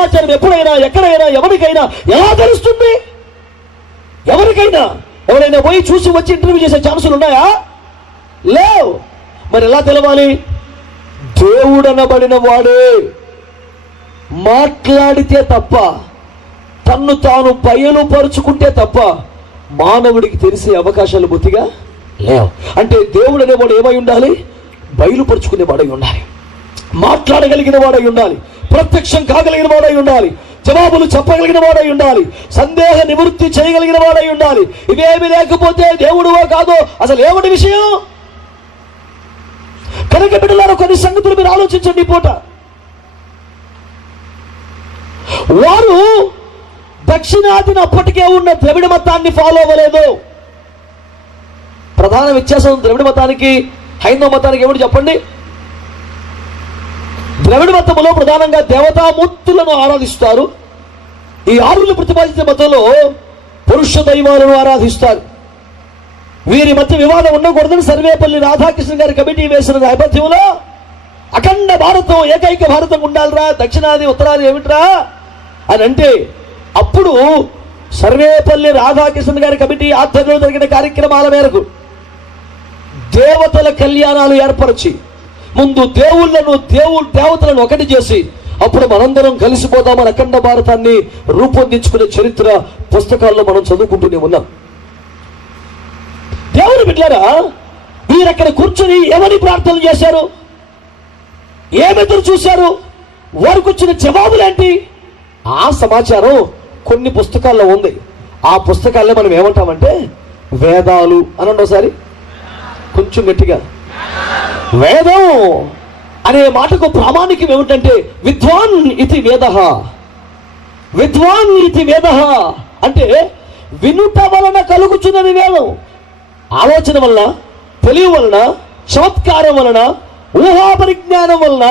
సమాచారం ఎప్పుడైనా ఎక్కడైనా ఎవరికైనా ఎలా తెలుస్తుంది? ఎవరైనా పోయి చూసి వచ్చి ఇంటర్వ్యూ చేసే ఛాన్సులు ఉన్నాయా? లేవు. మరి ఎలా తెలవాలి? దేవుడనబడిన వాడే మాట్లాడితే తప్ప, తన్ను తాను బయలుపరుచుకుంటే తప్ప మానవుడికి తెలిసే అవకాశాలు బొత్తిగా లేవు. అంటే దేవుడు అనేవాడు ఏమై ఉండాలి? బయలుపరుచుకునే వాడై ఉండాలి, మాట్లాడగలిగిన వాడై ఉండాలి, ప్రత్యక్షం కాగలిగిన వాడై ఉండాలి, జవాబులు చెప్పగలిగిన వాడై ఉండాలి, సందేహ నివృత్తి చేయగలిగిన వాడై ఉండాలి. ఇవేమి లేకపోతే దేవుడువో కాదో అసలు ఏమిటి విషయం? కనుక బిడ్డలారా, కొన్ని సంగతులు మీరు ఆలోచించండి. పూట వారు దక్షిణాదిన అప్పటికే ఉన్న ద్రవిడ మతాన్ని ఫాలో అవ్వలేదు. ప్రధాన వ్యత్యాసం ద్రవిడ మతానికి హైందవ మతానికి ఏమిటి చెప్పండి? ద్రవిడ మతములో ప్రధానంగా దేవతామూర్తులను ఆరాధిస్తారు. ఈ ఆరులు ప్రతిపాదించే మతంలో పురుష దైవాలను ఆరాధిస్తారు. వీరి మధ్య వివాదం ఉండకూడదని సర్వేపల్లి రాధాకృష్ణ గారి కమిటీ వేసిన నేపథ్యంలో అఖండ భారతం, ఏకైక భారతం ఉండాలిరా, దక్షిణాది ఉత్తరాది ఏమిట్రా అని అంటే, అప్పుడు సర్వేపల్లి రాధాకృష్ణ గారి కమిటీ ఆధ్వర్యంలో జరిగిన కార్యక్రమాల మేరకు దేవతల కళ్యాణాలు ఏర్పరిచి ముందు దేవతలను ఒకటి చేసి అప్పుడు మనందరం కలిసిపోదామని అఖండ భారతాన్ని రూపొందించుకునే చరిత్ర పుస్తకాల్లో మనం చదువుకుంటూనే ఉన్నాం. దేవుని బిడ్డలారా, వీరక్కడ కూర్చొని ఏమని ప్రార్థనలు చేశారు? ఏమెదురు చూశారు? వారికి వచ్చిన జవాబులేంటి? ఆ సమాచారం కొన్ని పుస్తకాల్లో ఉంది. ఆ పుస్తకాల్లో మనం ఏమంటామంటే వేదాలు అనండి. ఒకసారి కొంచెం గట్టిగా. వేదం అనే మాటకు ప్రామాణికం ఏమిటంటే విద్వాన్ ఇది వేద. విద్వాన్ ఇది వేద అంటే వినుట వలన కలుగుచున్నది వేదం. ఆలోచన వలన, తెలివి వలన, చమత్కారం వలన, ఊహా పరిజ్ఞానం వలన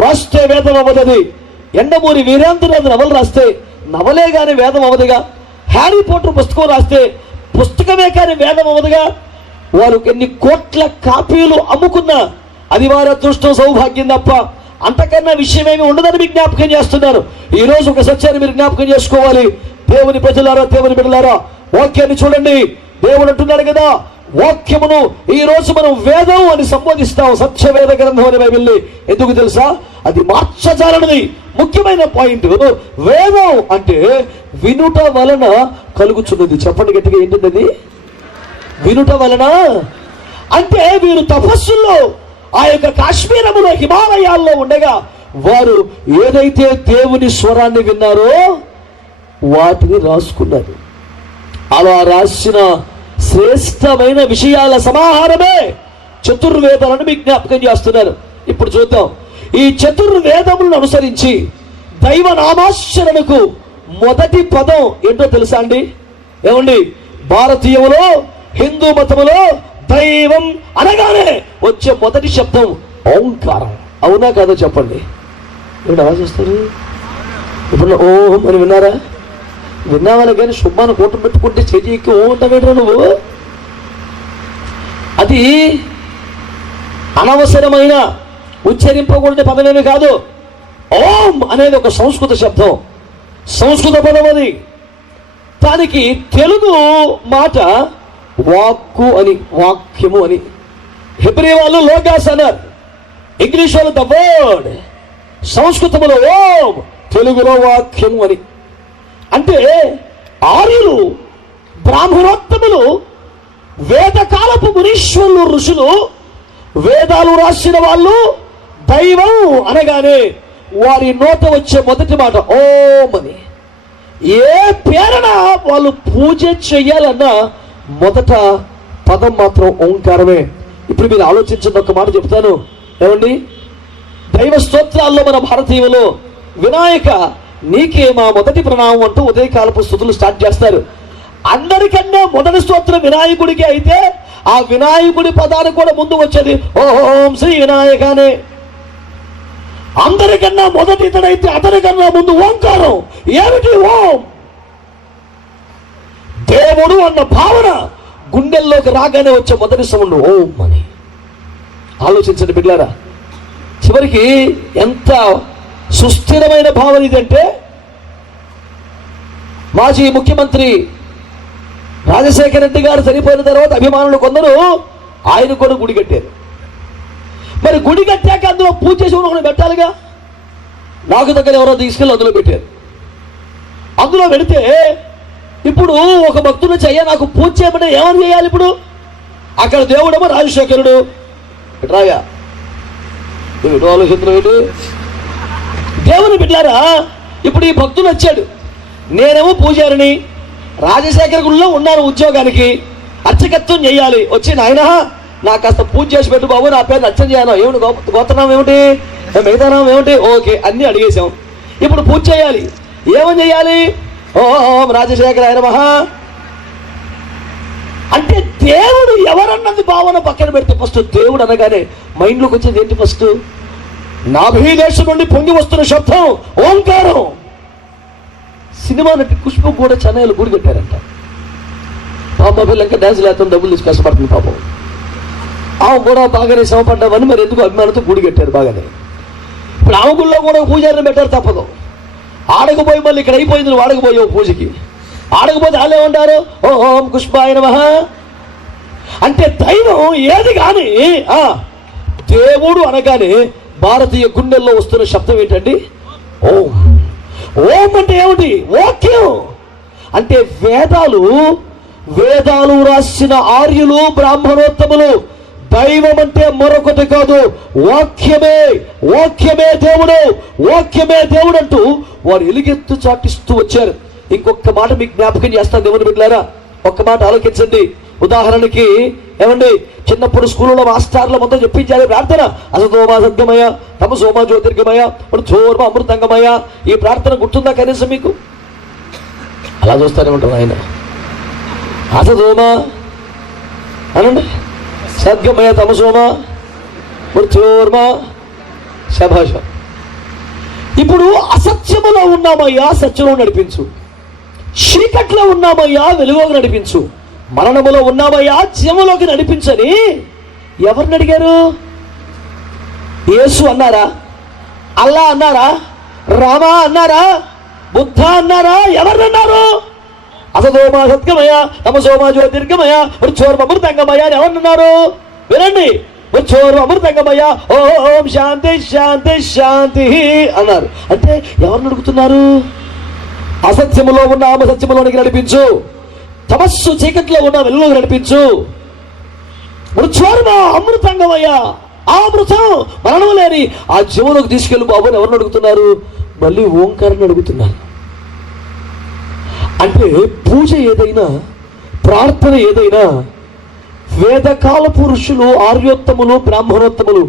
రాస్తే వేదం అవ్వదది. ఎండమూరి వీరేంద్రనాథ్ నవలు రాస్తే నవలే కానీ వేదం అవ్వదుగా. హ్యారీ పోటర్ పుస్తకం రాస్తే పుస్తకమే కానీ వేదం అవ్వదుగా. వారు ఎన్ని కోట్ల కాపీలు అమ్ముకున్నా అది వారి అదృష్టం, సౌభాగ్యం తప్ప అంతకన్నా విషయమేమి ఉండదని మీకు జ్ఞాపకం చేస్తున్నారు. ఈ రోజు ఒక సత్యాన్ని మీరు జ్ఞాపకం చేసుకోవాలి. దేవుని ప్రజలారా, దేవుని బిడ్డలారా, వాక్యాన్ని చూడండి. దేవుడు అంటున్నాడు కదా, వాక్యమును ఈ రోజు మనం వేదం అని సంబోధిస్తాం. సత్యవేద గ్రంథం అని బైబిల్ని. ఎందుకు తెలుసా? అది మార్చజాలన్నది ముఖ్యమైన పాయింట్. వేదం అంటే వినుట వలన కలుగుచున్నది. చెప్పండి గట్టిగా, ఏంటది? వినుట వలన. అంటే వీరు తపస్సుల్లో ఆ యొక్క కాశ్మీరములో, హిమాలయాల్లో ఉండగా వారు ఏదైతే దేవుని స్వరాన్ని విన్నారో వాటిని రాసుకున్నారు. అలా రాసిన శ్రేష్టమైన విషయాల సమాహారమే చతుర్వేదాలను మీకు జ్ఞాపకం చేస్తున్నారు. ఇప్పుడు చూద్దాం. ఈ చతుర్వేదములను అనుసరించి దైవ నామాశ్చరణకు మొదటి పదం ఏంటో తెలుసా అండి? ఏమండి, భారతీయములో, హిందూ మతములో దైవం అనగానే వచ్చే మొదటి శబ్దం ఓంకారం. అవునా కాదో చెప్పండి. ఏమిటి అలా చూస్తారు? ఇప్పుడు ఓం అని విన్నారా? విన్నామని కానీ శుభ్మాన కూటం పెట్టుకుంటే చెయ్యికి ఓం ఉంటావేట్రా నువ్వు? అది అనవసరమైన ఉచ్చరింపకూడని పదమేమి కాదు. ఓం అనేది ఒక సంస్కృత శబ్దం, సంస్కృత పదం. అది దానికి తెలుగు మాట వాక్కు అని, వాక్యము అని. హెబ్రీ వాళ్ళు లోగాస్ అన్నారు, ఇంగ్లీష్ వాళ్ళు ద వర్డ్. సంస్కృతంలో ఓం, తెలుగులో వాక్యము అని. అంటే ఆర్యులు, బ్రాహ్మణోత్తములు, వేదకాలపు మునీశ్వరులు, ఋషులు, వేదాలు రాసిన వాళ్ళు దైవం అనగానే వారి నోట వచ్చే మొదటి మాట ఓం అని. ఏ పేరున వాళ్ళు పూజ చెయ్యాలన్నా మొదట పదం మాత్రం ఓంకారమే. ఇప్పుడు మీరు ఆలోచించండి, ఒక మాట చెప్తాను. ఏమండి, దైవ స్తోత్రాల్లో మన భారతీయులు వినాయక నీకే మా మొదటి ప్రణామం అంటూ ఉదయకాలపు స్తుతులు స్టార్ట్ చేస్తారు. అందరికన్నా మొదటి స్తోత్రం వినాయకుడికి అయితే ఆ వినాయకుడి పదానికి కూడా ముందు వచ్చేది ఓం శ్రీ వినాయకనే. అందరికన్నా మొదటి ఇతడైతే అతనికన్నా ముందు ఓంకారం. ఏమిటి ఓం? దేవుడు అన్న భావన గుండెల్లోకి రాగానే వచ్చే మొదటి సౌండ్ ఓం అని. ఆలోచించండి బిడ్డలారా, చివరికి ఎంత సుస్థిరమైన భావన ఇదంటే మాజీ ముఖ్యమంత్రి రాజశేఖర రెడ్డి గారు చనిపోయిన తర్వాత అభిమానులు కొందరు ఆయన కూడా గుడి కట్టారు. మరి గుడి కట్టాక అందులో పూజ చేసి ఒకటి పెట్టాలిగా. నాకు దగ్గర ఎవరో తీసుకెళ్ళి అందులో పెట్టారు. అందులో పెడితే ఇప్పుడు ఒక భక్తుడు చెయ్య నాకు పూజ చేయమంటే ఏమని చేయాలి? ఇప్పుడు అక్కడ దేవుడేమో రాజశేఖరుడు రాయా ఆలోచన ఏంటి? దేవుని బిడ్డారా, ఇప్పుడు ఈ భక్తుడు వచ్చాడు, నేనేమో పూజారిని, రాజశేఖర గుడిలో ఉన్నాను ఉద్యోగానికి, అర్చకత్వం చేయాలి. వచ్చి నాయన నాకు కాస్త పూజ చేసి పెట్టు బాబు, నా పేరు అర్చన చేయను. ఏమిటి గోత్రనామం ఏమిటి, మిగతానామం ఏమిటి? ఓకే అన్నీ అడిగేశాం. ఇప్పుడు పూజ చేయాలి. ఏమని చేయాలి? ఓం రాజశేఖరాయ నమః అంటే దేవుడు ఎవరన్నది భావన పక్కన పెడితే ఫస్ట్ దేవుడు అనగానే మైండ్లోకి వచ్చేది ఏంటి? ఫస్ట్ నాభీదేశం నుండి పొంగి వస్తున్న శబ్దం ఓంకారం. సినిమా నటి పుష్పం కూడా చెన్నైలో గుడి కట్టారంట. పాప పిల్ల ఇంకా డ్యాన్స్ లేకుండా డబ్బులు తీసి కష్టపడుతుంది పాపం. ఆమె కూడా బాగానే శ్రమపడ్డామని మరి ఎందుకు అభిమానంతో గుడి కట్టారు బాగానే. ఇప్పుడు ఆమె గుడిలో కూడా పూజారిని పెట్టారు, తప్పదు. ఆడకపోయి మళ్ళీ ఇక్కడ అయిపోయింది, నువ్వు ఆడకపోయావు పూజకి. ఆడకపోతే వాళ్ళు ఏమంటారు? ఓం పుష్పాయ నమః అంటే దైవం ఏది కానీ దేవుడు అనగానే భారతీయ గుండెల్లో వస్తున్న శబ్దం ఏంటండి? ఓం. ఓం అంటే ఏమిటి? వాక్యం. అంటే వేదాలు రాసిన ఆర్యులు బ్రాహ్మణోత్తములు దైవం అంటే మరొకటి కాదు, వాక్యమే దేవుడు అంటూ వారు ఎలుగెత్తు చాటిస్తూ వచ్చారు. ఇంకొక మాట మీకు జ్ఞాపకం చేస్తాను దేవుని బిడ్డలారా, ఒక్క మాట ఆలోచించండి. ఉదాహరణకి ఏమండి, చిన్నప్పుడు స్కూల్లో మాస్టర్ల మొత్తం చెప్పించాలి ప్రార్థన, అసతోమా సద్గమయ తమసోమా జ్యోతిర్గమయ మృత్యోర్మ అమృతంగమయ. ఈ ప్రార్థన గుర్తుందా కనీసం మీకు? అలా చూస్తానే ఉంటారు ఆయన. అసతోమా అనండి, సద్గమయ తమసోమా మృత్యోర్మ శభాష. ఇప్పుడు అసత్యములో ఉన్నామయ్యా సత్యంలో నడిపించు, చీకట్లో ఉన్నామయ్యా వెలుగులోకి నడిపించు, మరణములో ఉన్నామయ్యా జీవంలోకి నడిపించని ఎవరిని అడిగారు? యేసు అన్నారా? అల్లా అన్నారా? రామా అన్నారా? బుద్ధ అన్నారా? ఎవరినన్నారు? అసతోమా సద్గమయ తమసోమా జ్యోతిర్గమయ మృత్యోర్మ అమృతంగమయ అని ఎవరినన్నారు? వినండి, మృత్యోర్మ అమృతంగమయ ఓం శాంతి శాంతి శాంతి అన్నారు. అంటే ఎవరిని అడుగుతున్నారు? అసత్యములో ఉన్న సత్యములోనికి నడిపించు, తమస్సు చీకట్లో ఉన్న వెలుగులోకి నడిపించు. మృత్యోర్మ అమృతంగమయ్య, ఆ అమృతం మరణం లేని ఆ జీవంలోకి తీసుకెళ్ళు బాబు అని ఎవరిని అడుగుతున్నారు? మళ్ళీ ఓంకారాన్ని అడుగుతున్నారు. అంటే పూజ ఏదైనా, ప్రార్థన ఏదైనా వేదకాల పురుషులు ఆర్యోత్తములు బ్రాహ్మణోత్తములు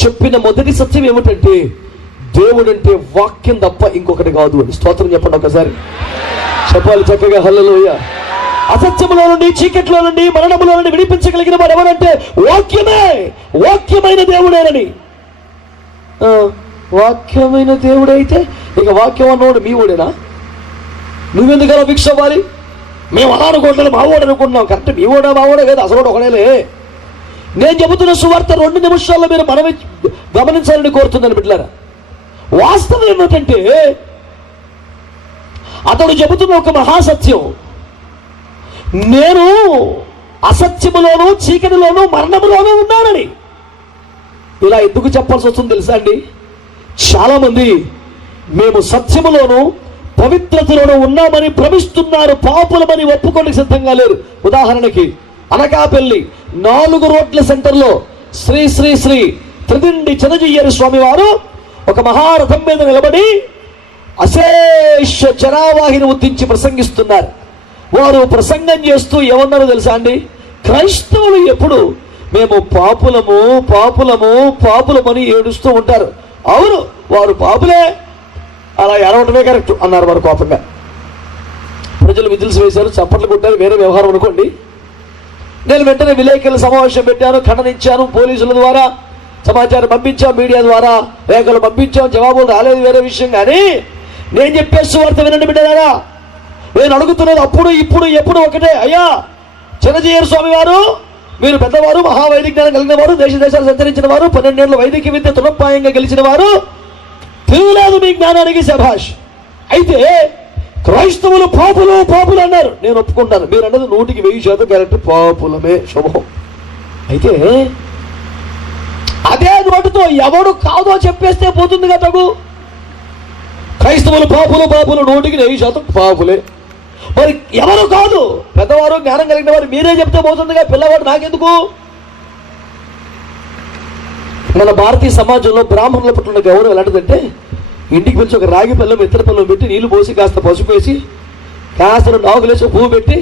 చెప్పిన మొదటి సత్యం ఏమిటంటే దేవుడంటే వాక్యం తప్ప ఇంకొకటి కాదు అని. స్తోత్రం చెప్పండి ఒకసారి, చెప్పాలి చక్కగా హల్లెలూయ. అసత్యములో నుండి చీకట్లో నుండి మరణములో నుండి విడిపించగలిగిన వాడు ఎవరంటే వాక్యమైన దేవుడేనని. వాక్యమైన దేవుడైతే ఇక వాక్యం అన్నోడు మీ ఓడేనా? నువ్వెందుకలా ఫిక్స్ అవ్వాలి? మేము అలా అనుకోవట్లేదు, మా ఓడు అనుకుంటున్నాం. కరెక్ట్, మీ ఓడా మా ఓడే కదా, అసలు ఒకడేలే. నేను చెబుతున్న సువార్త 2 నిమిషాల్లో మీరు మనమే గమనించాలని కోరుతున్నాను బిడ్డలారా. వాస్తవం ఏమిటంటే అతడు చెబుతున్న ఒక మహాసత్యం, నేను అసత్యములోను చీకటిలోను మరణములోనూ ఉన్నానని. ఇలా ఎందుకు చెప్పాల్సి వస్తుంది తెలుసా అండి? చాలా మంది మేము సత్యములోను పవిత్రతలోనూ ఉన్నామని భ్రమిస్తున్నారు, పాపులమని ఒప్పుకోవడానికి సిద్ధంగా లేరు. ఉదాహరణకి అనకాపల్లి 4 రోడ్ల సెంటర్లో శ్రీ శ్రీ శ్రీ త్రిదిండి చినజీయర్ స్వామి వారు ఒక మహారథం మీద నిలబడి అశేష జనావాహిని ఉద్దించి ప్రసంగిస్తున్నారు. వారు ప్రసంగం చేస్తూ ఏమన్నారో తెలుసా అండి? క్రైస్తవులు ఎప్పుడు మేము పాపులమని ఏడుస్తూ ఉంటారు. అవును, వారు పాపులే, అలా ఏడవటమే కరెక్ట్ అన్నారు వారు కోపంగా. ప్రజలు విజిల్స్ వేశారు, చప్పట్లు కొట్టారు, వేరే వ్యవహారం అనుకోండి. నేను వెంటనే విలేకరుల సమావేశం పెట్టాను, ఖండనిచ్చాను, పోలీసుల ద్వారా సమాచారం పంపించాం, మీడియా ద్వారా లేఖలు పంపించాం, జవాబులు రాలేదు వేరే విషయం. కానీ నేను చెప్పే సువార్త వినండి బిడ్డలారా. నేను అడుగుతున్నది అప్పుడు ఇప్పుడు ఎప్పుడు ఒకటే. అయ్యా చినజీయర్ స్వామి వారు, మీరు పెద్దవారు, మహావైదిజ్ఞానం కలిగిన వారు, దేశ దేశాలు సంచరించిన వారు, 12 ఏళ్ళ వైదిక విద్య తృణప్రాయంగా గెలిచిన వారు, తిరుగులేదు మీ జ్ఞానానికి శభాష్. అయితే క్రైస్తవులు పాపులు పాపులు అన్నారు. నేను ఒప్పుకుంటాను, మీరు అన్నది 100% కరెక్ట్, పాపులమే శుభం. అయితే అదే నోటితో ఎవడు కాదో చెప్పేస్తే పోతుంది కదా. క్రైస్తవులు పాపులు పాపులు 100% పాపులే. మరి ఎవరు కాదు, పెద్దవారు జ్ఞానం కలిగిన వారు మీరే చెప్తే పోతుందిగా, పిల్లవాడు నాకెందుకు? మన భారతీయ సమాజంలో బ్రాహ్మణుల పట్ల ఉన్న గౌరవం ఎలాంటిదంటే, ఇంటికి పిలిచి ఒక రాగి పళ్ళం ఇత్తడి పళ్ళం పెట్టి నీళ్లు పోసి కాస్త పసుపు వేసి కాస్త నాగులేసి పువ్వు పెట్టి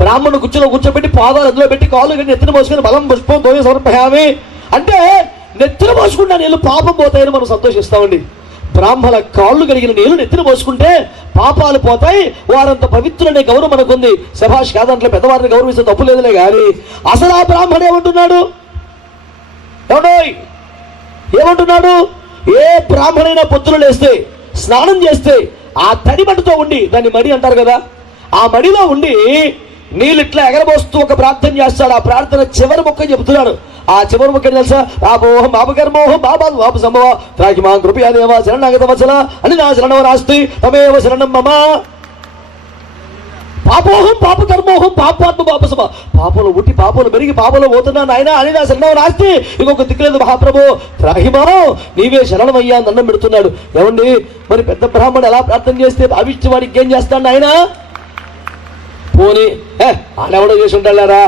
బ్రాహ్మణుడు కుర్చీలో కూర్చోబెట్టి పాదాలు అందులో పెట్టి కాళ్ళు కట్టి నెత్తిన పోసుకొని బలం పుష్పం దోయ సమర్పయామి అంటే నెత్తిన పోసుకుంటా నీళ్ళు పాపం పోతాయని మనం సంతోషిస్తామండి. బ్రాహ్మణ కాళ్ళు కడిగిన నీళ్లు నెత్తిన పోసుకుంటే పాపాలు పోతాయి, వారంత పవిత్రులనే గౌరవం మనకుంది. శభాష్, కాదంట్లో పెద్దవారిని గౌరవిస్తే తప్పు లేదులే. కానీ అసలు ఆ బ్రాహ్మణుడు ఏమంటున్నాడు? ఏమంటున్నాడు? ఏ బ్రాహ్మణైనా పొద్దున లేస్తే స్నానం చేస్తే ఆ తడి మడితో ఉండి, దాన్ని మడి అంటారు కదా, ఆ మడిలో ఉండి నీళ్ళు ఇట్లా ఎగరబోస్తూ ఒక ప్రార్థన చేస్తాడు. ఆ ప్రార్థన చివరి మొక్క చెబుతున్నాడు. ఆ చివరి మొక్క తెలుసా? బాబోహం బాబకర్మోహం బాబా బాబు సంభవ త్రాకి మా కృపయాదేవా శరణాగత వత్సల అని నా శరణవ నాస్తి తమేవ శరణం మమ. పాపోహం పాపకర్మోహం పాపాత్మ పాప సభ, పాపలు ఉట్టి పాపలు పెరిగి పాపలు పోతున్నా నాయన అని నా శరణం రాస్తే ఇంకొక దిక్కులేదు మహాప్రభు త్రాహిమా నీవే శరణమయ్యా అని దండం పెడుతున్నాడు. ఏమండి, మరి పెద్ద బ్రాహ్మణుడు ఎలా ప్రార్థన చేస్తే అవిష్టి వాడికి ఏం చేస్తాడు ఆయన? పోనీ వాడెవడో చేసి ఉంటాడారా?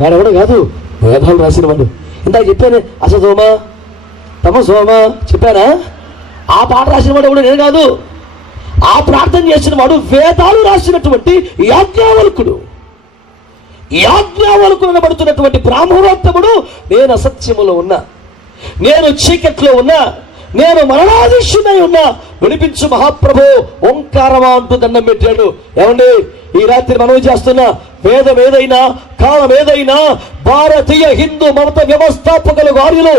వాడెవడో కాదు, వేదాలు రాసిన వాడు. ఇందాక చెప్పాను, అసతోమ తమసోమ చెప్పానా? ఆ పాట రాసిన వాడు ఎవడు నేను కాదు. ఆ ప్రార్థన చేసిన వాడు వేదాలు రాసినటువంటి యాజ్ఞావల్కుడు. యాజ్ఞావల్కుడు అనబడుతున్నటువంటి బ్రాహ్మణోత్తముడు, నేను అసత్యములో ఉన్నా, నేను చీకట్లో ఉన్నా, నేను మరణాధీశుడై ఉన్నా, వినిపించు మహాప్రభు ఓంకారమా అంటూ దండం పెట్టాడు. ఏమండి, ఈ రాత్రి మనం చేస్తున్న వేదం ఏదైనా, కాలం ఏదైనా, భారతీయ హిందూ మత వ్యవస్థాపకుల వారిలో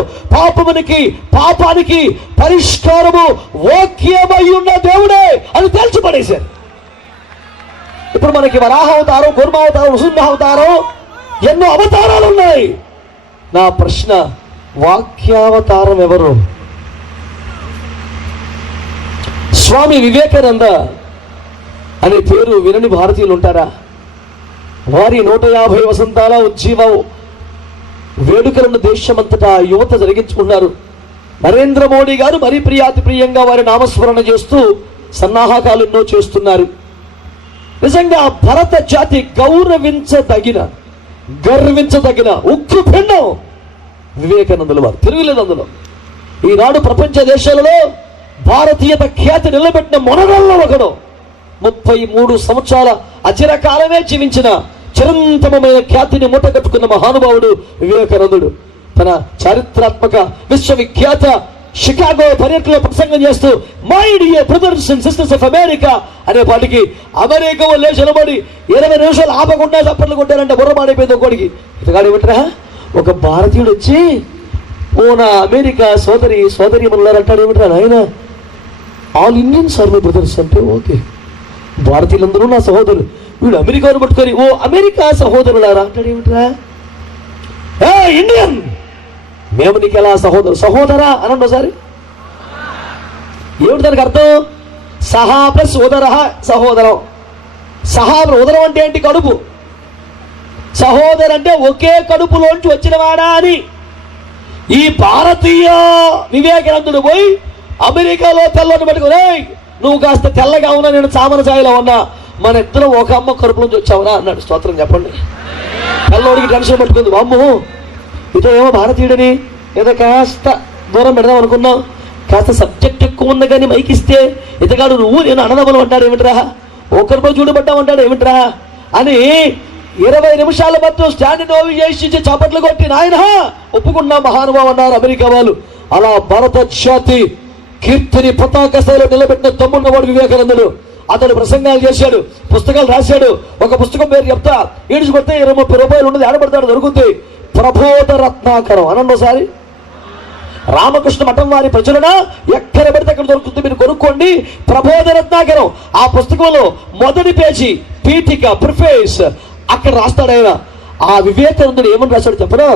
పాపానికి పరిష్కారము వాక్యమై ఉన్న దేవుడే అని తేల్చిపడేశారు. ఇప్పుడు మనకి వరాహ అవతారం, కూర్మావతారం, నృసింహావతారం, ఎన్నో అవతారాలు ఉన్నాయి. నా ప్రశ్న, వాక్యావతారం ఎవరు? స్వామి వివేకానంద అనే పేరు వినని భారతీయులు ఉంటారా? వారి 150 వసంతాల ఉజ్జీవ వేడుకలను దేశమంతటా యువత జరిగించుకున్నారు. నరేంద్ర మోడీ గారు మరీ ప్రియాతి ప్రియంగా వారి నామస్మరణ చేస్తూ సన్నాహకాలు ఎన్నో చేస్తున్నారు. నిజంగా భరత జాతి గర్వించదగిన ఉక్కు పిండం వివేకానందుల వారు, తిరుగులేదు అందులో. ఈనాడు ప్రపంచ దేశాలలో భారతీయత ఖ్యాతి నిలబెట్టిన మొనగల్లో ఒకడు. 33 సంవత్సరాల అచిరకాలమే జీవించిన చిరంతమైన ఖ్యాతిని మూటగట్టుకున్న మహానుభావుడు వివేకానందుడు. తన చారిత్రాత్మక విశ్వవిఖ్యాత షికాగో పర్యటనలో ప్రసంగం చేస్తూ my dear brothers and sisters of America అనే పాటికి అమెరికా వాళ్ళే నిలబడి 20 నిమిషాలు ఆపకుండా చప్పట్లు కొట్టారంటే బుర్రమాడిపోయింది ఒక్కడికి. ఇతగాడు ఏమిట్రా, ఒక భారతీయుడు వచ్చి ఓ నా అమెరికా సోదరి మనులారంటాడు. ఏమిట్రా నాయన, all Indians are my brothers అంటే ఓకే, భారతీయులందరూ నా సహోదరులు. వీడు అమెరికాను పట్టుకొని ఓ అమెరికా సహోదరులారా అంటాడు. ఏమిట్రా, ఇండియన్, మేము నీకు ఎలా సహోదరా అనండి ఒకసారి. ఏమిటి దానికి అర్థం? సహా ప్లస్ ఉదర సహోదరం. సహా ఉదరం అంటే ఏంటి? కడుపు. సహోదరు అంటే ఒకే కడుపులోంచి వచ్చినవాడా అని. ఈ భారతీయ వివేకానందుడు పోయి అమెరికాలో తెల్లని పట్టుకుని, నువ్వు కాస్త తెల్లగా ఉన్నా, నేను చామన ఛాయలో ఉన్నా, మన ఇద్దరం ఒక అమ్మ కడుపు నుంచి వచ్చావునా అన్నాడు. స్తోత్రం చెప్పండి. తెల్లవాడికి టెన్షన్ పట్టుకుంది, అమ్మో ఇదో ఏమో భారతీయుడిని ఏదో కాస్త దూరం పెడదాం అనుకున్నాం, కాస్త సబ్జెక్ట్ ఎక్కువ ఉంది కానీ మైకిస్తే ఇతగాడు నువ్వు నేను అన్నదమ్మలు అంటాడు ఏమిట్రా, ఒకరిపై చూడబడ్డావు అంటాడు ఏమిట్రా అని 20 నిమిషాల మధ్య స్టాండ్ ఓవి చేసి చప్పట్లు కొట్టి నాయన ఒప్పుకున్నా మహానుభావు అన్నారు అమెరికా వాళ్ళు. అలా భారత జాతి కీర్తిని పతాక స్థాయిలో నిలబెట్టిన తమ్మున్నవాడు వివేకానందుడు. అతడు ప్రసంగాలు చేశాడు, పుస్తకాలు రాశాడు. ఒక పుస్తకం పేరు చెప్తా, ఈడ్చి కొడితే 20-30 రూపాయలు ఉన్నది, ఆడబడతాడు దొరుకుతుంది. ప్రబోధ రత్నాకరం అనండోసారి. రామకృష్ణ మఠం వారి ప్రచురణ ఎక్కడ పెడితే అక్కడ దొరుకుతుంది, మీరు కొనుక్కోండి. ప్రబోధ రత్నాకరం. ఆ పుస్తకంలో మొదటి పేజీ పీఠిక ప్రిఫేస్ అక్కడ రాస్తాడు ఆయన. ఆ వివేకానందుడు ఏమని రాశాడు చెప్పనా?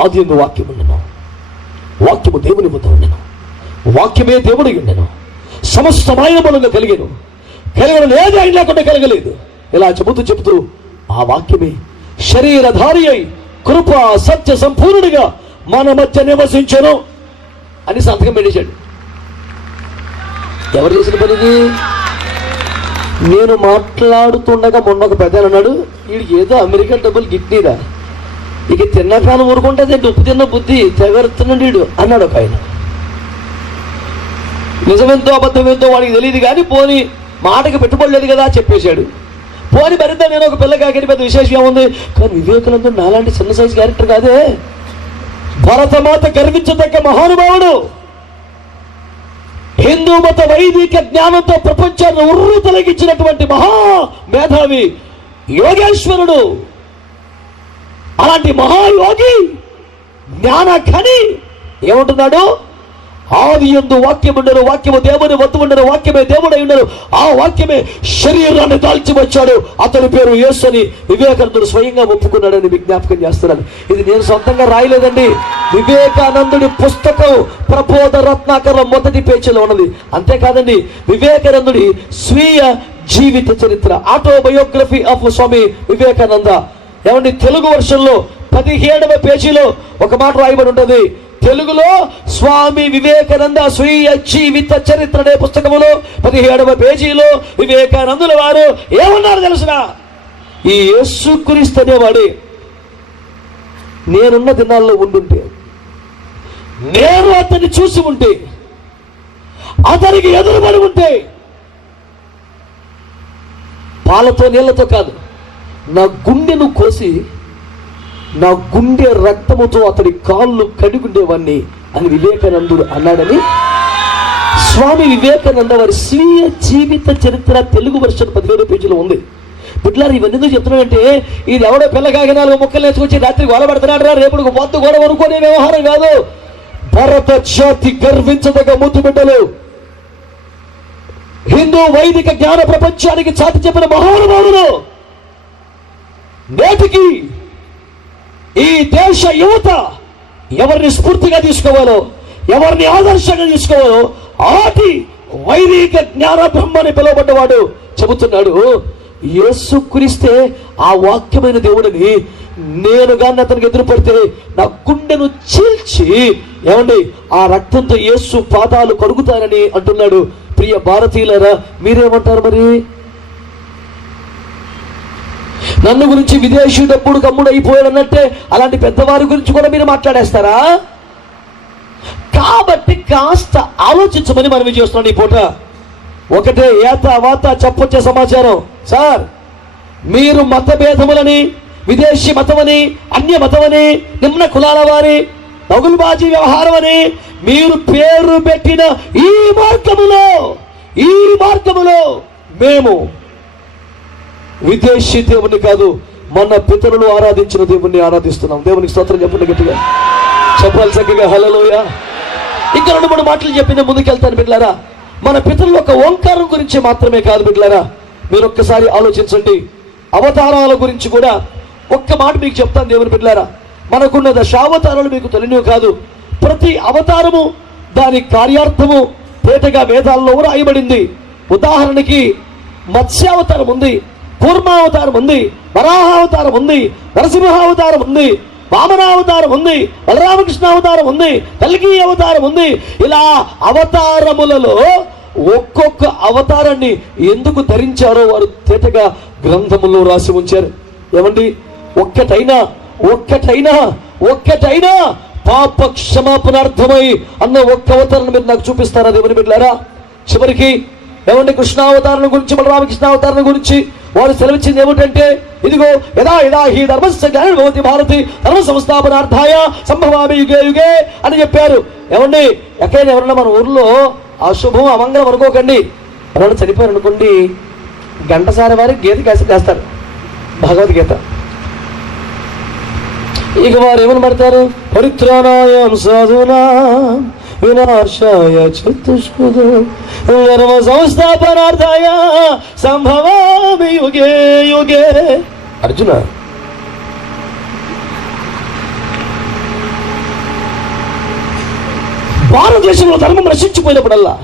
ఆది యందు వాక్యము ఉండెను, వాక్యము దేవుని వద్ద ఉండెను, వాక్యమే దేవుడు ఉండెను, సమస్త మాయములుగా కలిగెను, కలగడం ఏది ఆయన లేకుండా కలగలేదు. ఇలా చెబుతూ ఆ వాక్యమే శరీరధారి అయి కృప సత్య సంపూర్ణుడిగా మన మధ్య నివసించను అని సంతకం పెట్టేశాడు. ఎవరు చేసిన పనిది? నేను మాట్లాడుతుండగా మొన్న ఒక పెద్ద అన్నాడు, వీడికి ఏదో అమెరికన్ డబ్బులు గిట్నీరా, ఇక తిన్నకాలం ఊరుకుంటుంది, ఉప్పు తిన్న బుద్ధి తెగరుతున్నాడు వీడు అన్నాడు ఒక ఆయన. నిజమెంతో అబద్ధమెంతో వాడికి తెలియదు కానీ పోని మాటకి పెట్టుబడలేదు కదా చెప్పేశాడు. పోని మరింత నేను ఒక పిల్ల కాకని పెద్ద విశేషం ఏముంది, కానీ వివేకానందుడు నాలాంటి చిన్న సైజు క్యారెక్టర్ కాదే, భరతమాత గర్వించదగ్గ మహానుభావుడు, హిందూ మత వైదిక జ్ఞానంతో ప్రపంచాన్ని ఉర్రు తొలగించినటువంటి మహా మేధావి యోగేశ్వరుడు. అలాంటి మహాయోగి జ్ఞాన ఖని ఏమంటున్నాడు? ఆది యందు వాక్యం ఉండరు, వాక్యము దేవుని వద్ద ఉండరు, వాక్యమే దేవుడై ఉండరు, ఆ వాక్యమే శరీరాన్ని దాల్చి వచ్చాడు, అతని పేరు యేసు అని వివేకానందుడు స్వయంగా ఒప్పుకున్నాడని విజ్ఞాపకం చేస్తున్నాడు. ఇది నేను సొంతంగా రాయలేదండి, వివేకానందుడి పుస్తకం ప్రబోధ రత్నాకరం మొదటి పేజీలో ఉన్నది. అంతేకాదండి, వివేకానందుడి స్వీయ జీవిత చరిత్ర, ఆటోబయోగ్రఫీ ఆఫ్ స్వామి వివేకానంద. ఏమండి, తెలుగు వర్షన్లో 17వ పేజీలో ఒక మాట రాయబడి ఉంటుంది. తెలుగులో స్వామి వివేకానంద స్వీయ జీవిత చరిత్ర అనే పుస్తకములో 17వ పేజీలో వివేకానందుల వారు ఏమన్నారు తెలుసునా? ఈ యేసుక్రీస్తు అనేవాడే నేనున్న దినాల్లో ఉండుంటే, నేను అతన్ని చూసి ఉంటే, అతనికి ఎదురుబడి ఉంటే, పాలతో నీళ్లతో కాదు, నా గుండెను కోసి నా గుండె రక్తముతో అతడి కాళ్ళు కడుగుండేవాడిని అని వివేకానందుడు అన్నాడని స్వామి వివేకానంద వారి స్వీయ జీవిత చరిత్ర తెలుగు వర్షన్ 17వ పేజీలో ఉంది. బిడ్డలారా, ఇవన్నీ ఎందుకు చెప్తున్నాడంటే, ఇది ఎవడో పిల్లగాకి 4 ముక్కలు నేర్చుకొచ్చి రాత్రి గోల పెడుతున్నాడు రా, రేపు పొద్దు గోడ అనుకునే వ్యవహారం కాదు. భారత జాతి గర్వించదగ్గ ముద్దు బిడ్డలు, హిందూ వైదిక జ్ఞాన ప్రపంచానికి చాటి చెప్పిన మహానుభావులు. నేటికి ఈ దేశ యువత ఎవరిని స్ఫూర్తిగా తీసుకోవాలో, ఎవరిని ఆదర్శంగా తీసుకోవాలో ఆటి వైదిక జ్ఞాన బ్రహ్మని పిలువబడ్డవాడు చెబుతున్నాడు, యేసుక్రీస్తే ఆ వాక్యమైన దేవుడిని. నేను కానీ అతనికి ఎదురుపడితే నా గుండెను చీల్చి ఏమండి ఆ రక్తంతో యేసు పాదాలు కడుగుతానని అంటున్నాడు. ప్రియ భారతీయులారా, మీరేమంటారు మరి? నన్ను గురించి విదేశీ డబ్బుడు కమ్ముడు అయిపోయాడు అన్నట్టే అలాంటి పెద్దవారి గురించి కూడా మీరు మాట్లాడేస్తారా? కాబట్టి కాస్త ఆలోచించమని మనం చేస్తున్నాం ఈ పూట. ఒకటే ఏత వాత చెప్పొచ్చే సమాచారం. సార్, మీరు మత భేదములని, విదేశీ మతమని, అన్య మతమని, నిమ్న కులాల వారి దగులుబాజీ వ్యవహారం అని మీరు పేరు పెట్టిన ఈ మార్గములో మేము విదేశీ దేవుణ్ణి కాదు, మన పితరులు ఆరాధించిన దేవుణ్ణి ఆరాధిస్తున్నాం. దేవునికి స్తోత్రం చెప్పండి గట్టిగా, చెప్పాలి చక్కగా హల్లెలూయా. ఇంకా 2-3 మాటలు చెప్పిన ముందుకెళ్తాను బిడ్డలారా. మన పితరుల యొక్క ఓంకారం గురించి మాత్రమే కాదు బిడ్డలారా, మీరు ఒక్కసారి ఆలోచించండి. అవతారాల గురించి కూడా ఒక్క మాట మీకు చెప్తాను దేవుని బిడ్డలారా. మనకున్న దశావతారాలు మీకు తెలియనివి కాదు. ప్రతి అవతారము దాని కార్యార్థము తేటగా వేదాల్లో రాయబడింది. ఉదాహరణకి మత్స్యావతారం ఉంది, కూర్మావతారం ఉంది, వరాహావతారం ఉంది, నరసింహావతారం ఉంది, వామనావతారం ఉంది, బలరామకృష్ణ అవతారం ఉంది, కల్కి అవతారం ఉంది. ఇలా అవతారములలో ఒక్కొక్క అవతారాన్ని ఎందుకు ధరించారో వారు తేటగా గ్రంథములో రాసి ఉంచారు. ఏమండి, ఒక్కటైనా పాప క్షమాపణార్థమై అన్న ఒక్క అవతారాన్ని మీరు నాకు చూపిస్తారా దేవుని బిడ్డలారా? చివరికి ఏమండి, కృష్ణావతారం గురించి, బలరామకృష్ణ అవతారం గురించి వారు సెలవిచ్చింది ఏమిటంటే, ఇదిగో యదా యదా హి ధర్మస్య గ్లానిర్భవతి భారతి ధర్మ సంస్థాపనార్థాయ సంభవామి యుగే యుగే అని చెప్పారు. ఏమండి, ఎక్కడైనా ఎవరన్నా మన ఊర్లో అశుభం అమంగళం అనుకోకండి. ఎవరైనా చనిపోయారు అనుకోండి, గంటసారి వారి గీత కాసి చేస్తారు భగవద్గీత. ఇక వారు ఏమని పడతారు? పరిత్రాణాయం సాధూనాం వినాశాయ చతుష్పదం ధర్మ సంస్థాపనార్థాయ సంభవామి యుగే యుగే. అర్జున, భారతదేశంలో ధర్మం నశించిపోయినప్పుడల్లా,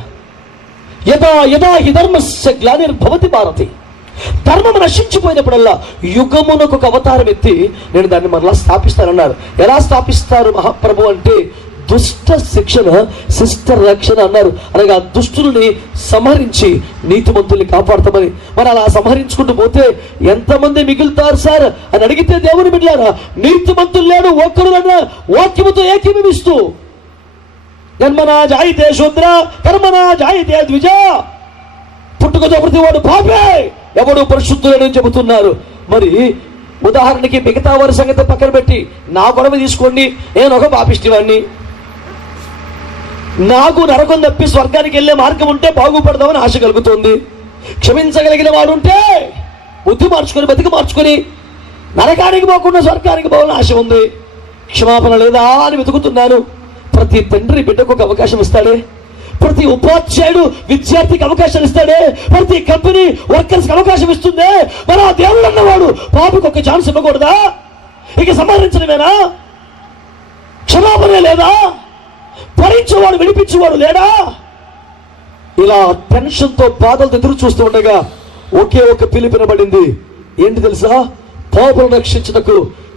యదా యదా హి ధర్మస్య గ్లానిర్భవతి భారతి. ధర్మం నశించిపోయినప్పుడల్లా యుగమునకు ఒక అవతారం ఎత్తి నేను దాన్ని మరలా స్థాపిస్తానన్నారు. ఎలా స్థాపిస్తారు మహాప్రభు అంటే దుష్ట శిక్షణ శిష్ట రక్షణ అన్నారు. అనగా దుష్టుల్ని సంహరించి నీతిమంతుల్ని కాపాడతామని. మరి అలా సంహరించుకుంటూ పోతే ఎంతమంది మిగులుతారు సార్ అని అడిగితే దేవుని బిడ్డలారా, నీతిమంతులు లేడు ఒక్కరులన్నా వాక్యముతో ఏకీభవిస్తూ జన్మనా జాయితే శూద్ర కర్మనా జాయితే ద్విజ, పుట్టుకతో ప్రతి వాడు పాపే ఎవడు పరిశుద్ధులని చెబుతున్నారు. మరి ఉదాహరణకి మిగతా వారి సంగతి పక్కన పెట్టి నా గొడవ తీసుకోండి, నేను ఒక పాపిష్టివాణ్ణి, నాకు నరకం తప్పి స్వర్గానికి వెళ్ళే మార్గం ఉంటే బాగుపడదామని ఆశ కలుగుతుంది. క్షమించగలిగిన వాడు ఉంటే బుద్ధి మార్చుకొని బతికి మార్చుకొని నరకానికి పోకుండా స్వర్గానికి పోవాలని ఆశ ఉంది. క్షమాపణ లేదా అని వెతుకుతున్నాను. ప్రతి తండ్రి బిడ్డకు ఒక అవకాశం ఇస్తాడే, ప్రతి ఉపాధ్యాయుడు విద్యార్థికి అవకాశం ఇస్తాడే, ప్రతి కంపెనీ వర్కర్స్కి అవకాశం ఇస్తుందే. మరి ఆ దేవుడు అన్నవాడు పాపకు ఒక ఛాన్స్ ఇవ్వకూడదా? ఇక సంహరించడమేనా? క్షమాపణ లేదా? భరించేవాడు విడిపించేవాడు లేడా? ఇలా టెన్షన్తో బాధలతో ఎదురు చూస్తూ ఉండగా ఒకే ఒక పిలుపునబడింది. ఏంటి తెలుసా? పాపులను రక్షించుటకు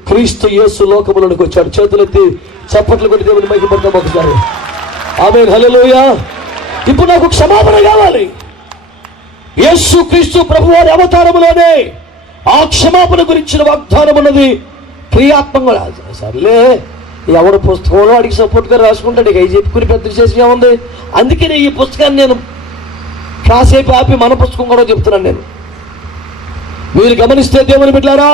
క్రీస్తు యేసు లోకములోనికి వచ్చాడు. చేతులెత్తి చప్పట్లు కొట్టి దేవుని మహిమపడతాం ఒకసారి. ఆమేన్, హల్లెలూయా. ఇప్పుడు నాకు క్షమాపణ కావాలి. యేసు క్రీస్తు ప్రభువారి అవతారములోనే ఆ క్షమాపణ గురించిన వాగ్దానం ఉన్నది. క్రియాత్మకంగా సర్లే ఎవడు పుస్తకంలో వాడికి సపోర్ట్గా రాసుకుంటాడు, ఇక చెప్పుకుని పెద్ద చేసి ఉంది. అందుకనే ఈ పుస్తకాన్ని నేను కాసేపు ఆపి మన పుస్తకం కూడా చెప్తున్నాను. నేను మీరు గమనిస్తే దేవుని బిడ్డలారా,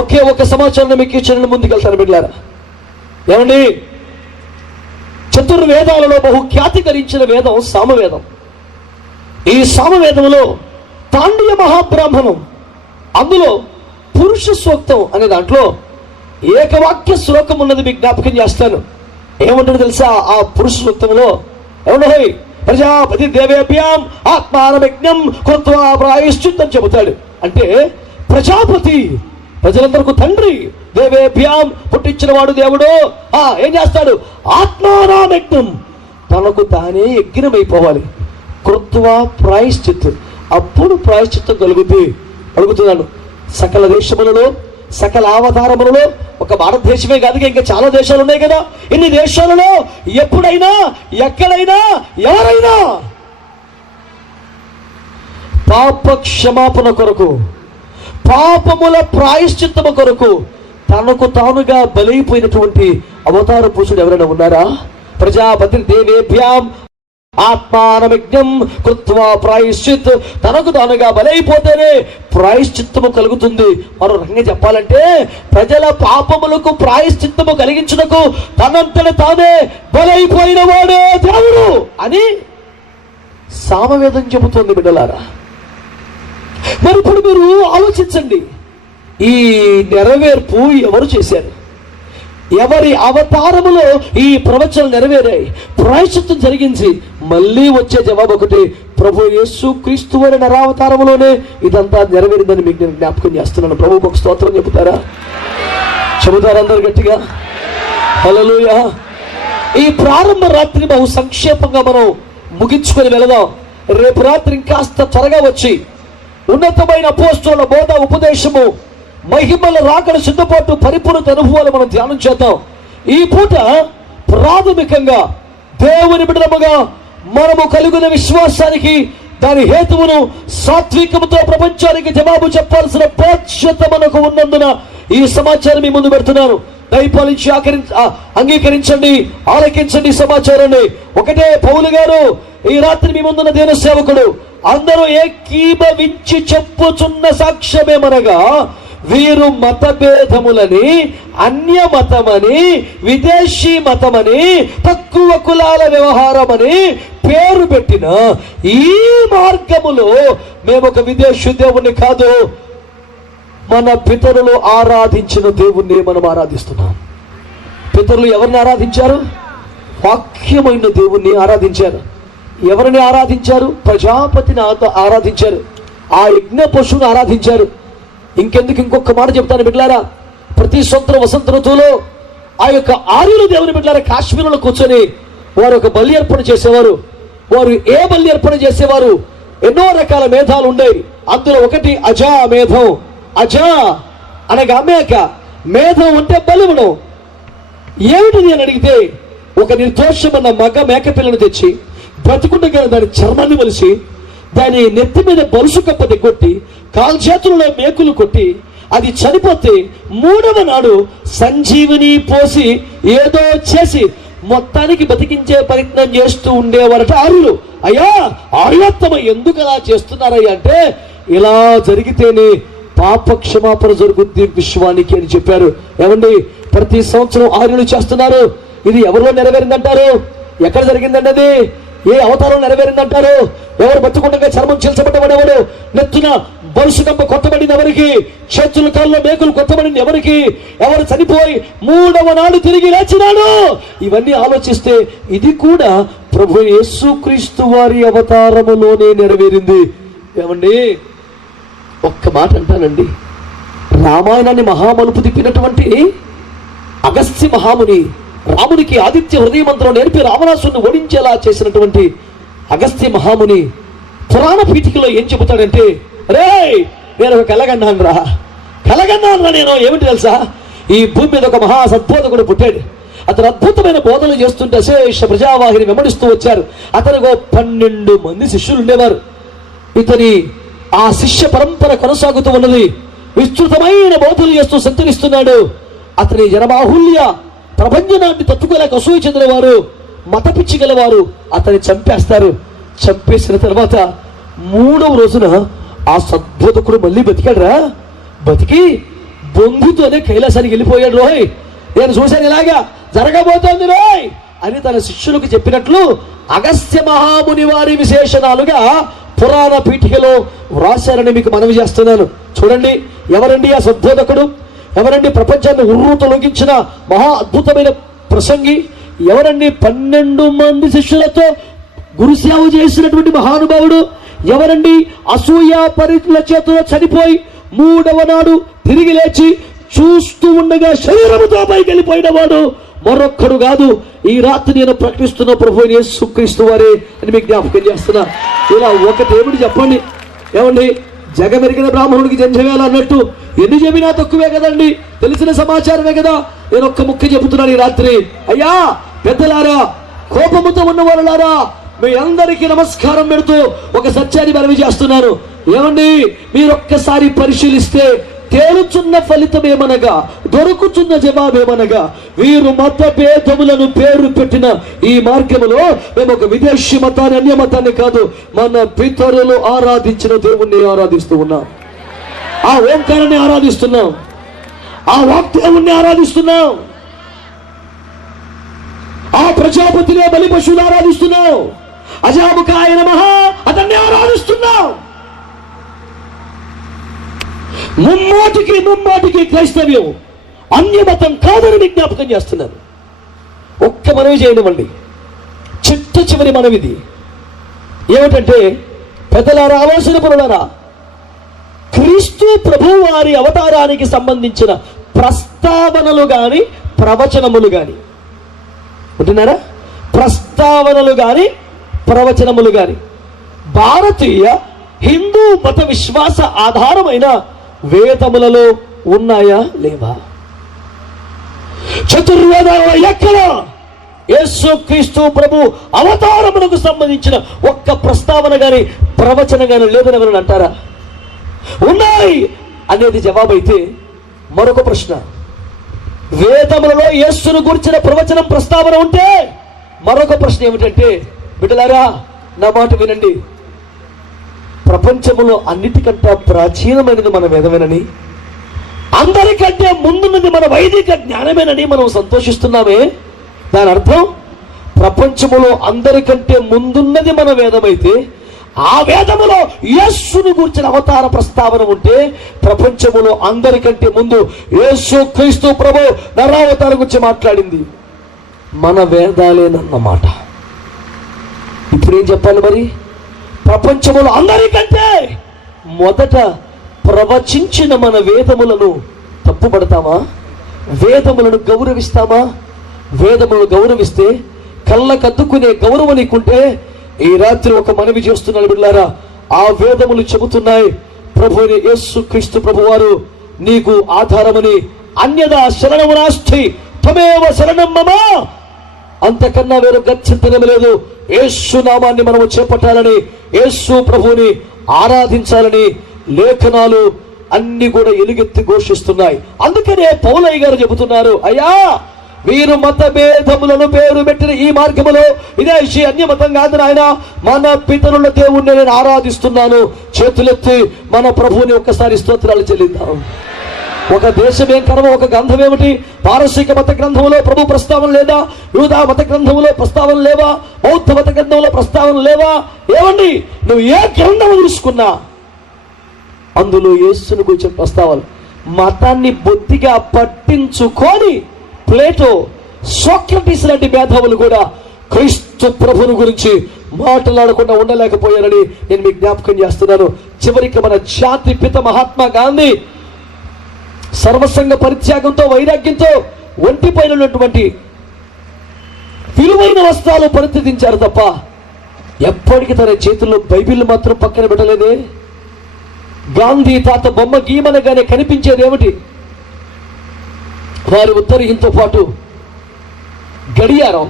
ఒకే ఒక సమాచారం మీకు ఇచ్చిన ముందుకెళ్తాను బిడ్డలారా. ఏమండి, చతుర్వేదాలలో బహు ఖ్యాతికరించిన వేదం సామవేదం. ఈ సామవేదంలో తాండీయ మహాబ్రాహ్మణం, అందులో పురుష సూక్తం అనే దాంట్లో ఏకవాక్య శ్లోకం ఉన్నది. మీకు జ్ఞాపకం చేస్తాను. ఏమంటాడు తెలుసా? ఆ పురుష సూక్తంలో ఏమంటాయి? ప్రజాపతి దేవేభ్యాం ఆత్మానయజ్ఞం కృత్వా ప్రాయశ్చిత్తం చెబుతాడు. అంటే ప్రజాపతి ప్రజలందరికీ తండ్రి, దేవేభ్యాం పుట్టించిన వాడు దేవుడు ఏం చేస్తాడు? ఆత్మానయజ్ఞం, తనకు తానే యజ్ఞమైపోవాలి. కృత్వా ప్రాయశ్చిత్తం, అప్పుడు ప్రాయశ్చిత్తం కలుగుతున్నాను. సకల దేశములలో సకల అవతారములలో ఒక భారతదేశమే కాదు, ఇంకా చాలా దేశాలు ఉన్నాయి కదా. ఇన్ని దేశాలలో ఎప్పుడైనా ఎక్కడైనా ఎవరైనా పాప క్షమాపణ కొరకు, పాపముల ప్రాయశ్చిత్తము కొరకు తనకు తానుగా బలైపోయినటువంటి అవతార పురుషుడు ఎవరైనా ఉన్నారా? ప్రజాపతి దేవేభ్యాం ఆత్మానయజ్ఞం కృత్వా ప్రాయశ్చిత్, తనకు తానుగా బలైపోతేనే ప్రాయశ్చిత్తము కలుగుతుంది. మరో రకంగా చెప్పాలంటే ప్రజల పాపములకు ప్రాయశ్చిత్తము కలిగించుటకు తనంతట తానే బలైపోయిన వాడే దేవుడు అని సామవేదం చెబుతుంది బిడ్డలారా. మరి ఇప్పుడు మీరు ఆలోచించండి, ఈ నెరవేర్పు ఎవరు చేశారు? ఎవరి అవతారములో ఈ ప్రవచనం నెరవేరాయి? ప్రాయశ్చిత్తం జరిగించి మళ్ళీ వచ్చే జవాబు ఒకటి, ప్రభు యేసు క్రీస్తు వారి నరావతారములోనే ఇదంతా నెరవేరిందని మీకు నేను జ్ఞాపకం చేస్తున్నాను. ప్రభువుకు ఒక స్తోత్రం చెబుతారా? చెబుతారా అందరు గట్టిగా? హల్లెలూయా. ఈ ప్రారంభ రాత్రి బహు సంక్షేపంగా మనం ముగించుకొని వెళదాం. రేపు రాత్రి ఇంకాస్త త్వరగా వచ్చి ఉన్నతమైన అపోస్తలుల బోధ, ఉపదేశము, మహిమల రాకడ సిద్ధపాటు, పరిపూర్ణ అనుభవాలు మనం ధ్యానం చేద్దాం. ఈ పూట ప్రాథమికంగా దేవుని బిడ్డలముగా మనము కలిగిన విశ్వాసానికి, దాని హేతువును సాత్వికముతో ప్రపంచానికి జవాబు చెప్పాల్సిన బాధ్యత మనకు ఉన్నందున ఈ సమాచారం మీ ముందు పెడుతున్నాను. దయపాలించి అంగీకరించండి, ఆలకించండి సమాచారాన్ని. ఒకటే పౌలు గారు ఈ రాత్రి మీ ముందున్న దేవుని సేవకుడు అందరూ ఏకీభవించి చెప్పుచున్న సాక్ష్యమేమనగా, వీరు మతభేదములని, అన్య మతమని, విదేశీ మతమని, తక్కువ కులాల వ్యవహారమని పేరు పెట్టిన ఈ మార్గములో మేము ఒక విదేశీ దేవుణ్ణి కాదు, మన పితరులు ఆరాధించిన దేవుణ్ణి మనం ఆరాధిస్తున్నాం. పితరులు ఎవరిని ఆరాధించారు? వాక్యమైన దేవుణ్ణి ఆరాధించారు. ఎవరిని ఆరాధించారు? ప్రజాపతిని ఆరాధించారు. ఆ యజ్ఞ పశువును ఆరాధించారు. ఇంకెందుకు, ఇంకొక మాట చెప్తాను బిడ్డలారా. ప్రతి సంవత్సరం వసంత ఋతువులో ఆ యొక్క ఆర్యులు దేవుని బిడ్డలారా కాశ్మీరంలో కూర్చొని వారు ఒక బలి అర్పణ చేసేవారు. వారు ఏ బలి అర్పణ చేసేవారు? ఎన్నో రకాల మేధాలు ఉండేవి. అందులో ఒకటి అజా మేధం. అజా అనగా మేక, మేధం అంటే బలివడం. ఏమిటిది అని అడిగితే, ఒక నిర్దోషమన్న మగ మేక పిల్లను తెచ్చి బ్రతికుండగా దాని చర్మాన్ని వలిసి దాని నెత్తి మీద బలుసు కప్పది కొట్టి కాల్చేతులలో మేకులు కొట్టి అది చనిపోతే 3వ నాడు సంజీవిని పోసి ఏదో చేసి మొత్తానికి బతికించే ప్రయత్నం చేస్తూ ఉండేవారట ఆర్యులు. అయ్యా ఆర్యోత్తమ ఎందుకు అలా చేస్తున్నారయ్యా అంటే, ఇలా జరిగితేనే పాప క్షమాపణ జరుగుద్ది విశ్వానికి అని చెప్పారు. ఏమండి, ప్రతి సంవత్సరం ఆర్యులు చేస్తున్నారు. ఇది ఎవరిలో నెరవేరిందంటారు? ఎక్కడ జరిగిందండి అది? ఏ అవతారం నెరవేరిందంటారు? ఎవరు బతుకుండగా చర్మం చీల్చబడ్డవాడెవడు? నెత్తున బలుసు కంప కొట్టబడింది ఎవరికి? చేతుల కాళ్ళలో మేకులు కొట్టబడింది ఎవరికి? ఎవరు చనిపోయి 3వ నాడు తిరిగి లేచినాడు? ఇవన్నీ ఆలోచిస్తే ఇది కూడా ప్రభు యేసుక్రీస్తు వారి అవతారములోనే నెరవేరింది. ఏమండి, ఒక్క మాట అంటానండి, రామాయణాన్ని మహామలుపు తిప్పినటువంటి అగస్త్య మహాముని, రామునికి ఆదిత్య హృదయ మంత్రం నేర్పి రావణాసుని ఓడించేలా చేసినటువంటి అగస్త్య మహాముని పురాణ పీఠికలో ఏం చెబుతాడంటే, రే నేను ఒక కలగన్నాను రా నేను. ఏమిటి తెలుసా? ఈ భూమి మీద ఒక మహా సద్బోధకుడు పుట్టాడు. అతను అద్భుతమైన బోధనలు చేస్తుంటే అశేష ప్రజావాహిని వెంబడిస్తూ వచ్చారు. అతనికి 12 మంది శిష్యులు ఉండేవారు. ఇతని ఆ శిష్య పరంపర కొనసాగుతూ ఉన్నది. విస్తృతమైన బోధనలు చేస్తూ సంచరిస్తున్నాడు. అతని జనబాహుల్య ప్రపంచనాన్ని తట్టుకోలేక అసూయ చెందినవారు, మత పిచ్చి గలవారు అతన్ని చంపేస్తారు. చంపేసిన తర్వాత 3వ రోజున ఆ సద్బోధకుడు మళ్ళీ బతికాడురా. బతికి బొంగుతోనే కైలాసానికి వెళ్ళిపోయాడు. రోయ్, నేను చూశాను, ఇలాగా జరగబోతోంది రోయ్ అని తన శిష్యులకు చెప్పినట్లు అగస్త్య మహాముని వారి విశేషణాలుగా పురాణ పీఠికలో వ్రాశారని మీకు మనవి చేస్తున్నాను. చూడండి, ఎవరండి ఆ సద్బోధకుడు? ఎవరండి ప్రపంచాన్ని ఉర్రూతలొగించిన మహా అద్భుతమైన ప్రసంగి? ఎవరండి 12 మంది శిష్యులతో గురుసేవ చేసినటువంటి మహానుభావుడు? ఎవరండి అసూయ పరితుల చేతుల్లో చనిపోయి 3వ నాడు తిరిగి లేచి చూస్తూ ఉండగా శరీరముతో పైకి వెళ్ళిపోయిన వాడు మరొక్కడు కాదు. ఈ రాత్రి నేను ప్రకటిస్తున్న ప్రభు యేసుక్రీస్తు వారే అని మీకు జ్ఞాపకం చేస్తున్నా. ఇలా ఒకటి ఏమిటి చెప్పండి? ఏమండి, జగమెరిగిన బ్రాహ్మణుడికి జంజవేల అన్నట్టు ఎన్ని చెప్పినా తక్కువే కదండి, తెలిసిన సమాచారమే కదా. నేను ఒక్క ముక్క చెబుతున్నాను ఈ రాత్రి. అయ్యా పెద్దలారా, కోపముతో ఉన్న వాళ్ళారా, మీ అందరికీ నమస్కారం పెడుతూ ఒక సత్యాన్ని మనవి చేస్తున్నాను. ఏమండి, మీరొక్కసారి పరిశీలిస్తే తేలుచున్న ఫలితం ఏమనగా, దొరుకుతున్న జవాబేమనగా, వీరు మత భేదములను పేరు పెట్టిన ఈ మార్గములో మేము ఒక విదేశీ మతాన్ని, అన్య మతాన్ని కాదు, మన పితరులు ఆరాధించిన దేవుణ్ణి ఆరాధిస్తూ ఉన్నాం. ఆ ఓంకారాన్ని ఆరాధిస్తున్నాం, ఆ వాగ్దేవుణ్ణి ఆరాధిస్తున్నాం, ఆ ప్రజాపతినే బలి పశువులు ఆరాధిస్తున్నాం, అజాముకాయ నమః అతన్ని ఆరాధిస్తున్నాం. ముమ్మాటికి క్రైస్తవ్యం అన్యమతం కాదని విజ్ఞాపకం చేస్తున్నారు. ఒక్క మనవి చేయనివ్వండి, చిట్ట చివరి మనవిది ఏమిటంటే, పెద్దలారా, ఆలోచన పరులారా, క్రీస్తు ప్రభు వారి అవతారానికి సంబంధించిన ప్రస్తావనలు గాని ప్రవచనములు గాని ఉంటున్నారా? ప్రస్తావనలు గాని ప్రవచనములు గాని భారతీయ హిందూ మత విశ్వాస ఆధారమైన వేదములలో ఉన్నాయా లేవా? చతుర్వేదాలలో ఎక్కడ యేసుక్రీస్తు ప్రభు అవతారమునకు సంబంధించిన ఒక్క ప్రస్తావన గాని ప్రవచన గాని లేదని ఎవరైనా అంటారా? ఉన్నాయి అనేది జవాబైతే, మరొక ప్రశ్న, వేదములలో యేసును గురించిన ప్రవచనం ప్రస్తావన ఉంటే మరొక ప్రశ్న ఏమిటంటే, బిడ్డలారా నా మాట వినండి, ప్రపంచములో అన్నిటికంటే ప్రాచీనమైనది మన వేదమేనని, అందరికంటే ముందున్నది మన వైదిక జ్ఞానమేనని మనం సంతోషిస్తున్నామే. దాని అర్థం ప్రపంచములో అందరికంటే ముందున్నది మన వేదమైతే, ఆ వేదములో యేసును గురించిన అవతార ప్రస్తావన ఉంటే, ప్రపంచములో అందరికంటే ముందు యేసుక్రీస్తు ప్రభు నరావతారం గురించి మాట్లాడింది మన వేదాలేనన్నమాట. ఇప్పుడేం చెప్పాలి మరి? ప్రపంచములో అందరికంటే మొదట ప్రవచించిన మన వేదములను తప్పుపడతామా? వేదములను గౌరవిస్తామా? వేదములను గౌరవిస్తే, కళ్ళకద్దుకునే గౌరవం నీకుంటే ఈ రాత్రి ఒక మనవి చేస్తున్నాను బిడ్డలారా. ఆ వేదములు చెబుతున్నాయి, ప్రభు యేసు క్రీస్తు ప్రభు వారు నీకు ఆధారమని. అన్యదా శరణము నాస్తి త్వమేవ శరణం మమ. అంతకన్నా వేరు గత్యంతరం లేదు. యేసు నామాన్ని మనము చేపట్టాలని, యేసు ప్రభువుని ఆరాధించాలని లేఖనాలు అన్ని కూడా ఎలుగెత్తి ఘోషిస్తున్నాయి. అందుకనే పౌలయ్య గారు చెబుతున్నారు, అయ్యా వీరు మత భేదములను పేరు పెట్టిన ఈ మార్గములో విదేశీ అన్య మతం కాదు నాయన, మన పితరుల దేవుణ్ణి నేను ఆరాధిస్తున్నాను. చేతులెత్తి మన ప్రభువుని ఒక్కసారి స్తోత్రాలు చెల్లిద్దాం. ఒక దేశమేం కర్మ, ఒక గ్రంథం ఏమిటి? పారసీక మత గ్రంథంలో ప్రభు ప్రస్తావన లేదా? యూదా మత గ్రంథంలో ప్రస్తావన లేవా? బౌద్ధ మత గ్రంథంలో ప్రస్తావన లేవా? ఏమండి, నువ్వు ఏ గ్రంథం తీసుకున్నా అందులో యేసుని గురించి ప్రస్తావన. మతాన్ని బొత్తిగా పట్టించుకొని ప్లేటో, సోక్రటీస్ లాంటి మేధావులు కూడా క్రీస్తు ప్రభుని గురించి మాట్లాడకుండా ఉండలేకపోయారని నేను మీకు జ్ఞాపకం చేస్తున్నాను. చివరికి మన జాతి పిత మహాత్మా గాంధీ సర్వసంగ పరిత్యాగంతో, వైరాగ్యంతో ఒంటిపైనటువంటి విలువైన వస్త్రాలు పరిత్యజించారు తప్ప ఎప్పటికీ తన చేతుల్లో బైబిల్ మాత్రం పక్కన పెట్టలేదే. గాంధీ తాత బొమ్మ గీమనగానే కనిపించేది ఏమిటి? వారి ఉత్తరీయంతో పాటు గడియారం,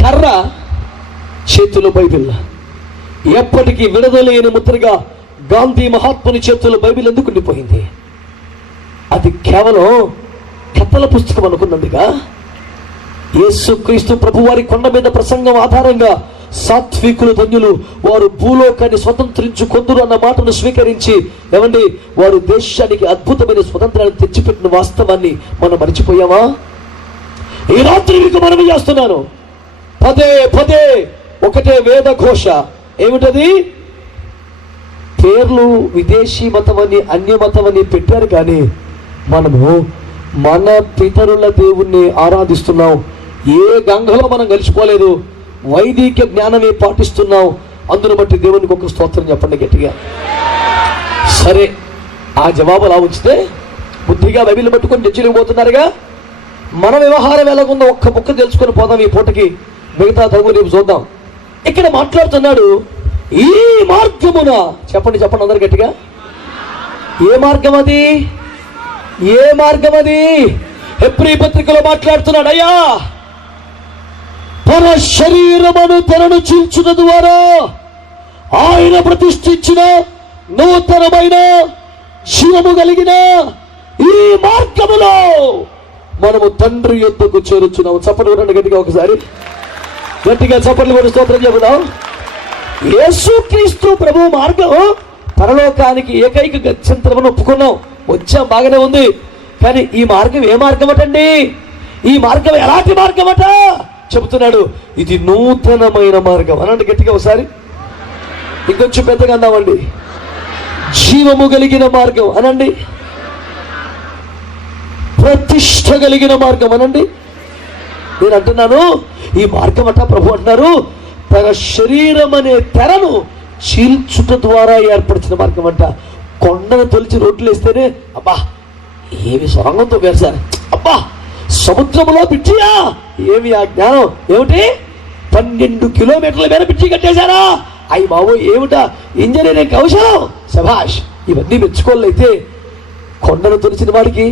కర్ర, చేతిలో బైబిల్. ఎప్పటికీ విడదలేని ముద్రగా గాంధీ మహాత్ముని చేతుల్లో బైబిల్ ఎందుకు ఉండిపోయింది? అది కేవలం కథల పుస్తకం అనుకున్నందుగా. యేసుక్రీస్తు ప్రభు వారి కొండ మీద ప్రసంగం ఆధారంగా సాత్వికులు ధన్యులు, వారు భూలోకాన్ని స్వతంత్రించుకొందురు అన్న మాటను స్వీకరించి ఏమండి వారు దేశానికి అద్భుతమైన స్వతంత్రాన్ని తెచ్చిపెట్టిన వాస్తవాన్ని మనం మర్చిపోయామా? ఈ రాత్రి మీకు మనవి చేస్తున్నాను, పదే పదే ఒకటే వేద ఘోష. ఏమిటది? పేర్లు విదేశీ మతమని, అన్య మతమని పెట్టారు, కానీ మనము మన పితరుల దేవుణ్ణి ఆరాధిస్తున్నాం. ఏ గంగలో మనం కలిసిపోలేదు, వైదిక జ్ఞానమే పాటిస్తున్నాం. అందును బట్టి దేవునికి ఒక స్తోత్రం చెప్పండి గట్టిగా. సరే, ఆ జవాబు అలా ఉంచితే బుద్ధిగా బైబిల్ పట్టుకొని చర్చలకు పోతున్నారుగా. మన వ్యవహారం ఎలాగుందో ఒక్క ముక్క తెలుసుకొని పోదాం ఈ పూటకి. మిగతా తగు రేపు చూద్దాం. ఇక్కడ మాట్లాడుతున్నాడు, ఈ మార్గమున. చెప్పండి చెప్పండి అందరు గట్టిగా. ఏ మార్గం అది? ఏ మార్గం అది? హెబ్రీ పత్రికలో మాట్లాడుతున్నాడు, అయ్యా తన శరీరమును తనను చీల్చుట ద్వారా ఆయన ప్రతిష్ఠించిన నూతనమైన జీవము కలిగిన ఈ మార్గములో మనము తండ్రి యొద్దకు చేరుచున్నాము. చప్పట్లు కొట్టండి గట్టిగా, ఒకసారి గట్టిగా చప్పట్లు కొట్టి స్తోత్రం చెబుదాం. యేసుక్రీస్తు ప్రభు మార్గం పరలోకానికి ఏకైక గత్యంతరమని ఒప్పుకున్నాం, వచ్చాం, బాగానే ఉంది. కానీ ఈ మార్గం ఏ మార్గం అటండి? ఈ మార్గం ఎలాంటి మార్గం అట చెబుతున్నాడు. ఇది నూతనమైన మార్గం అనండి గట్టిగా ఒకసారి. ఇంకొంచెం పెద్దగా అందామండి. జీవము కలిగిన మార్గం అనండి. ప్రతిష్ఠ కలిగిన మార్గం అనండి. నేను అంటున్నాను, ఈ మార్గం అట ప్రభు అంటున్నారు, తన శరీరం అనే తెరను చీల్చుట ద్వారా ఏర్పరిచిన మార్గం అంట. కొండను తొలిచి రోడ్లు వేస్తేనే అబ్బా ఏమి సొరంగంతో వేశారు, అబ్బా సముద్రంలో పిచ్చియా, ఏమి ఆ జ్ఞానం, ఏమిటి 12 కిలోమీటర్ల మీద పిచ్చి కట్టేశారా, అయ్యి బాబు ఏమిటా ఇంజనీరింగ్ కౌశలం, శభాష్. ఇవన్నీ మెచ్చుకోవాలైతే కొండను తొలిచిన వాడికి,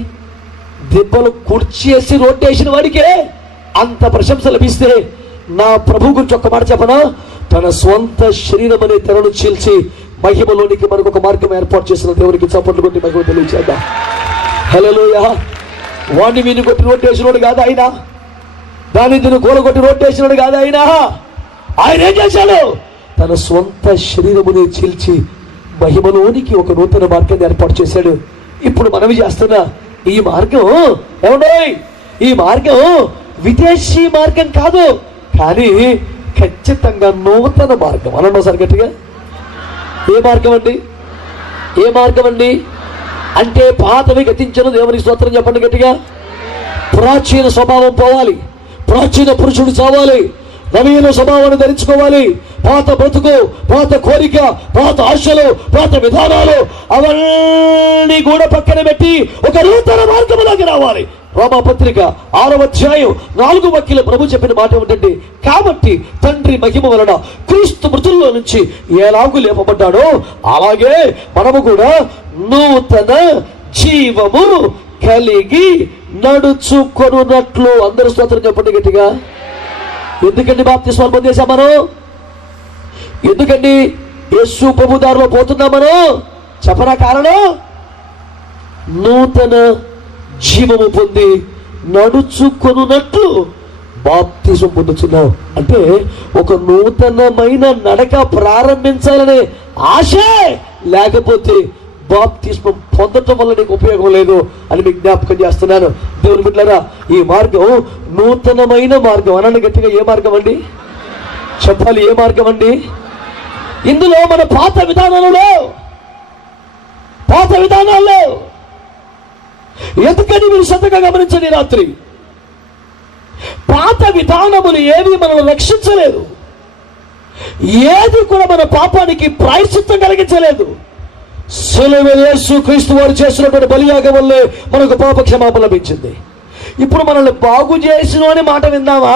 దెబ్బలు కుర్చేసి రోడ్డు వేసిన వాడికే అంత ప్రశంస లభిస్తే, నా ప్రభు గురించి ఒక్క మాట చెప్పనా? తన స్వంత శరీరం అనే తెరను చీల్చి మహిమలోనికి మనకు ఒక మార్గం ఏర్పాటు చేసిన దేవునికి చప్పట్లు కొట్టి మహిమ తెలియజేద్దాం. హల్లెలూయా. వాడిని వీని కొట్టి రోడ్డు వేసినోడు కాదు ఆయన, దాని దీన్ని కూర కొట్టి రోడ్డు వేసినోడు కాదు ఆయన. ఆయన ఏం చేశాడు? తన స్వంత శరీరమునే చీల్చి మహిమలోనికి ఒక నూతన మార్గాన్ని ఏర్పాటు చేశాడు. ఇప్పుడు మనవి చేస్తున్నా, ఈ మార్గం ఏమండో, ఈ మార్గం విదేశీ మార్గం కాదు, కానీ ఖచ్చితంగా నూతన మార్గం అనండి ఒకసారి గట్టిగా. ఏ మార్గం అండి? ఏ మార్గం అండి అంటే పాతవి గతించిన దేవునికి స్తోత్రం చెప్పండి గట్టిగా. ప్రాచీన స్వభావం పోవాలి, ప్రాచీన పురుషుడు చావాలి, నవీన స్వభావాన్ని ధరించుకోవాలి. పాత బ్రతుకు, పాత కోరిక, పాత ఆశలు, పాత విధానాలు అవన్నీ కూడా పక్కన పెట్టి ఒక నూతన మార్గంలోకి రావాలి. రోమాపత్రిక 6వ అధ్యాయం 4వ వాక్యంలో ప్రభు చెప్పిన మాట ఏమిటంటే, కాబట్టి తండ్రి మహిమ వలన క్రీస్తు మృతుల్లో నుంచి ఎలాగూ లేపబడ్డాడో అలాగే మనము కూడా నూతన జీవము కలిగి నడుచుకొనున్నట్లు. అందరూ స్తోత్రం చెప్పండి గట్టిగా. ఎందుకండి బాప్తిస్మాలు పొందేశాం మనం? ఎందుకండి యేసు ప్రభు దారిలో పోతున్నాం మనం? చెప్పనా కారణం? నూతన జీవము పొంది నడుచుకొనున్నట్లు బాప్తిజం పొందుతున్నాం. అంటే ఒక నూతనమైన నడక ప్రారంభించాలనే ఆశ లేకపోతే బాప్తిస్మం పొందటం వల్ల నీకు ఉపయోగం లేదు అని మీకు జ్ఞాపకం చేస్తున్నాను. దేవుని బిడ్డలారా, ఈ మార్గం నూతనమైన మార్గం. అనండి గట్టిగా, ఏ మార్గం అండి? చెప్పాలి, ఏ మార్గం అండి? ఇందులో మన పాత విధానాల్లో ఎందుకని మీరు శ్రద్ధగా గమనించండి. రాత్రి పాత విధానములు ఏవి మనల్ని రక్షించలేదు, ఏది కూడా మన పాపానికి ప్రాయశ్చిత్తం కలిగించలేదు. సిలువలో యేసు క్రీస్తు వారు చేసినటువంటి బలియాగం వల్లే మనకు పాప క్షమాపణ లభించింది. ఇప్పుడు మనల్ని బాగు చేసిన అని మాట విందామా?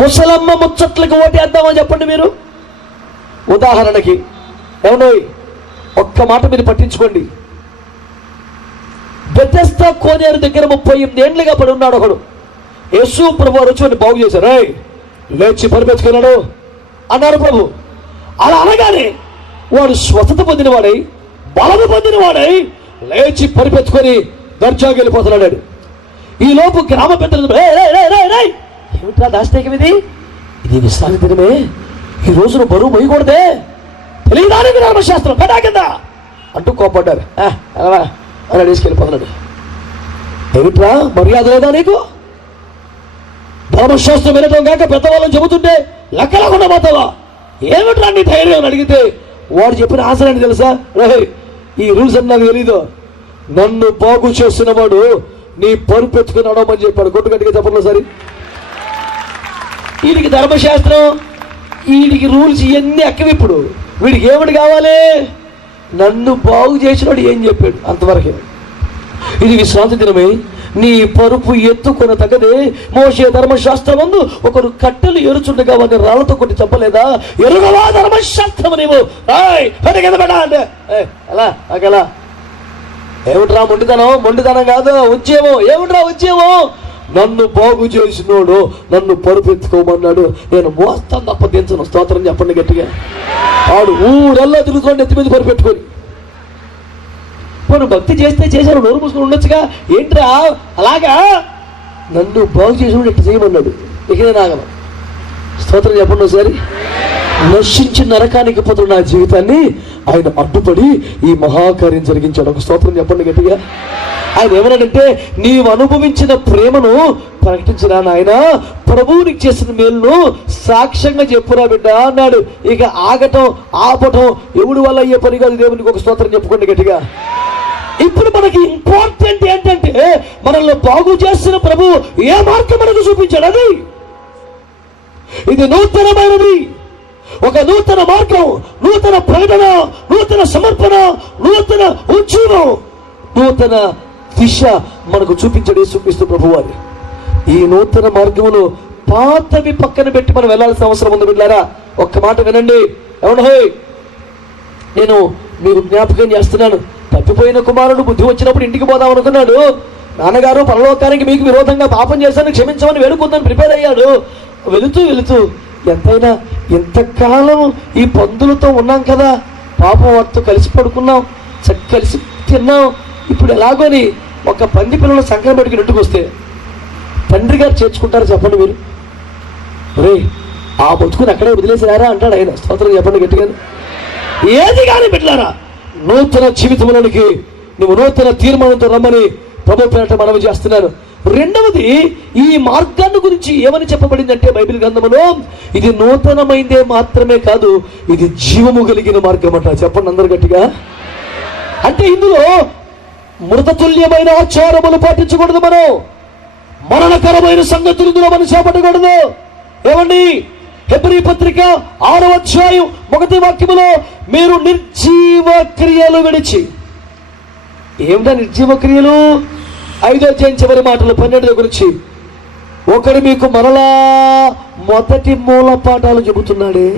ముసలమ్మ ముచ్చట్లకు ఓటేద్దామని చెప్పండి మీరు. ఉదాహరణకి ఏమన్నా ఒక్క మాట మీరు పట్టించుకోండి. బెతెస్దా కోనేరు దగ్గర 38 ఏళ్ళుగా పడి ఉన్నాడు ఒకడు. యేసు ప్రభు వారు వచ్చి బాగు చేశారు. లేచి పరిపెచ్చుకున్నాడు అన్నారు ప్రభు. అలా అనగానే వాడు స్వస్థత పొందినవాడై, బలము పొందినవాడై లేచి పరిపెత్తుకొని దర్జాగా వెళ్ళిపోతున్నాడు. ఈ లోపు గ్రామ పెద్దలు, ఏమిట్రా దాస్తేకం ఇది విశ్రాంతి దినమే, ఈ రోజున బరువు మొయ్యకూడదే, తెలియదానికి ధర్మశాస్త్రం కటా కింద అంటూ కోపడ్డారు. అలా తీసుకెళ్ళిపోతున్నాడు. ఏమిట్రా మర్యాద లేదా నీకు? ధర్మశాస్త్రం వినటం కాక పెద్దవాళ్ళని చెబుతుంటే లెక్కలేకుండా పోతావా? ఏమిట్రా నీ ధైర్యం అని అడిగితే వాడు చెప్పిన ఆన్సర్ అని తెలుసా? ఈ రూల్స్ అని నాకు తెలీదు, నన్ను బాగు చేసిన వాడు నీ పరుపు ఎత్తుకుని నడవమని చెప్పాడు. కొట్టు గట్టిగా చెప్పండి సరి. వీడికి ధర్మశాస్త్రం, వీడికి రూల్స్ ఇవన్నీ అక్కవి. ఇప్పుడు వీడికి ఏమిటి కావాలి? నన్ను బాగు చేసినాడు ఏం చెప్పాడు అంతవరకే. ఇది విశ్రాంతి దినమే, నీ పరుపు ఎత్తుకున్న తగ్గదే. మోషే ధర్మశాస్త్రం ముందు ఒకరు కట్టెలు ఎరుచుండగా వాడిని రాళ్లతో కొట్టి చంపలేదా? ఎరుగవా ధర్మశాస్త్రం నీవు అంటే ఎలా అలా? ఏమిట్రా మొండితనం కాదు, ఉద్యమం. ఏమిట్రా ఉద్యమం? నన్ను బాగు చేసినోడు నన్ను పరుపెత్తుకోమన్నాడు, నేను మోస్తాను తప్ప దించను. స్తోత్రం చెప్పండి గట్టిగా. ఆడు ఊరెల్లా తిరుగుతుండే ఎత్తి మీద పరుపెట్టుకొని. మనం భక్తి చేస్తే చేశారు, నోరు మూసుకొని ఉండొచ్చుగా. ఏంట్రా అలాగా? నన్ను బాగు చేసినోడు ఎట్లా చేయమన్నాడు, ఇక నేను ఆగను. స్తోత్రం చెప్పండి ఒకసారి. నశించి నరకానికి పోతున్న నా జీవితాన్ని ఆయన అడ్డుపడి ఈ మహాకార్యం జరిగించాడు. ఒక స్తోత్రం చెప్పండి గట్టిగా. ఆయన ఏమన్నాడంటే, నీవు అనుభవించిన ప్రేమను ప్రకటించిన నాయన, ప్రభువునికి చేసిన మేలును సాక్ష్యంగా చెప్పురా బిడ్డ అన్నాడు. ఇక ఆపటం ఎవడి వల్ల అయ్యే పని కాదు. దేవునికి ఒక స్తోత్రం చెప్పుకోండి గట్టిగా. ఇప్పుడు మనకి ఇంపార్టెంట్ ఏంటంటే, మనల్ని బాగు చేసిన ప్రభు ఏ మార్గం మనకు చూపించాడు. అది ఇది నూతనమైనది, ఒక నూతన మార్గం, నూతన ప్రకటన, నూతన సమర్పణ, నూతన ఉద్యమం, నూతన దిశ మనకు చూపించడు యేసుక్రీస్తు ప్రభువారు. ఈ నూతన మార్గమును పాతవి పక్కన పెట్టి మనం వెళ్ళాల్సిన అవసరం ఉంది బిడ్డలారా. ఒక్క మాట వినండి. అవును, నేను మీరు జ్ఞాపకం చేస్తున్నాను. తప్పిపోయిన కుమారుడు బుద్ధి వచ్చినప్పుడు ఇంటికి పోదాం అనుకున్నాడు. నాన్నగారు పరలోకానికి మీకు విరోధంగా పాపం చేశాను, క్షమించమని వేడుకుందని ప్రిపేర్ అయ్యాడు. వెళుతూ ఎంతైనా ఇంతకాలం ఈ పందులతో ఉన్నాం కదా, పాపం వాటితో కలిసి పడుకున్నాం, కలిసి తిన్నాం, ఇప్పుడు ఎలాగోని ఒక పంది పిల్లలు సంకలం పెట్టుకుని ఇంటికి వస్తే తండ్రి గారు చేర్చుకుంటారు చెప్పండి మీరు? రే ఆ బతుకుని అక్కడే వదిలేసిరారా అంటాడు ఆయన. స్తోత్రం చెప్పండి గట్టిగా. ఏది కానీ బిడ్డలారా, నూతన జీవితంలోనికి నువ్వు నూతన తీర్మానంతో రమ్మని ప్రభు పేరట మనవి చేస్తున్నాను. రెండవది, ఈ మార్గాన్ని గురించి ఏమని చెప్పబడిందంటే బైబిల్ గ్రంథంలో, ఇది నూతనమైందే మాత్రమే కాదు, ఇది జీవము కలిగిన మార్గం అంట. చెప్పండి అందరు గట్టిగా. అంటే ఇందులో మృతతుల్యమైన ఆచారములు పాటించకూడదు, మనం మరణకరమైన సంగతులు ఇందులో మనం చేపట్టకూడదు. ఏమండి, హెబ్రీ పత్రిక 6వ అధ్యాయం 1వ వాక్యములో, మీరు నిర్జీవ క్రియలు విడిచి ఏమిటా నిర్జీవ క్రియలు? 5వ అధ్యాయం చివరి మాటలు 12 గురించి, ఒకడు మీకు మరలా మొదటి మూలపాఠాలు చెబుతున్నాడే.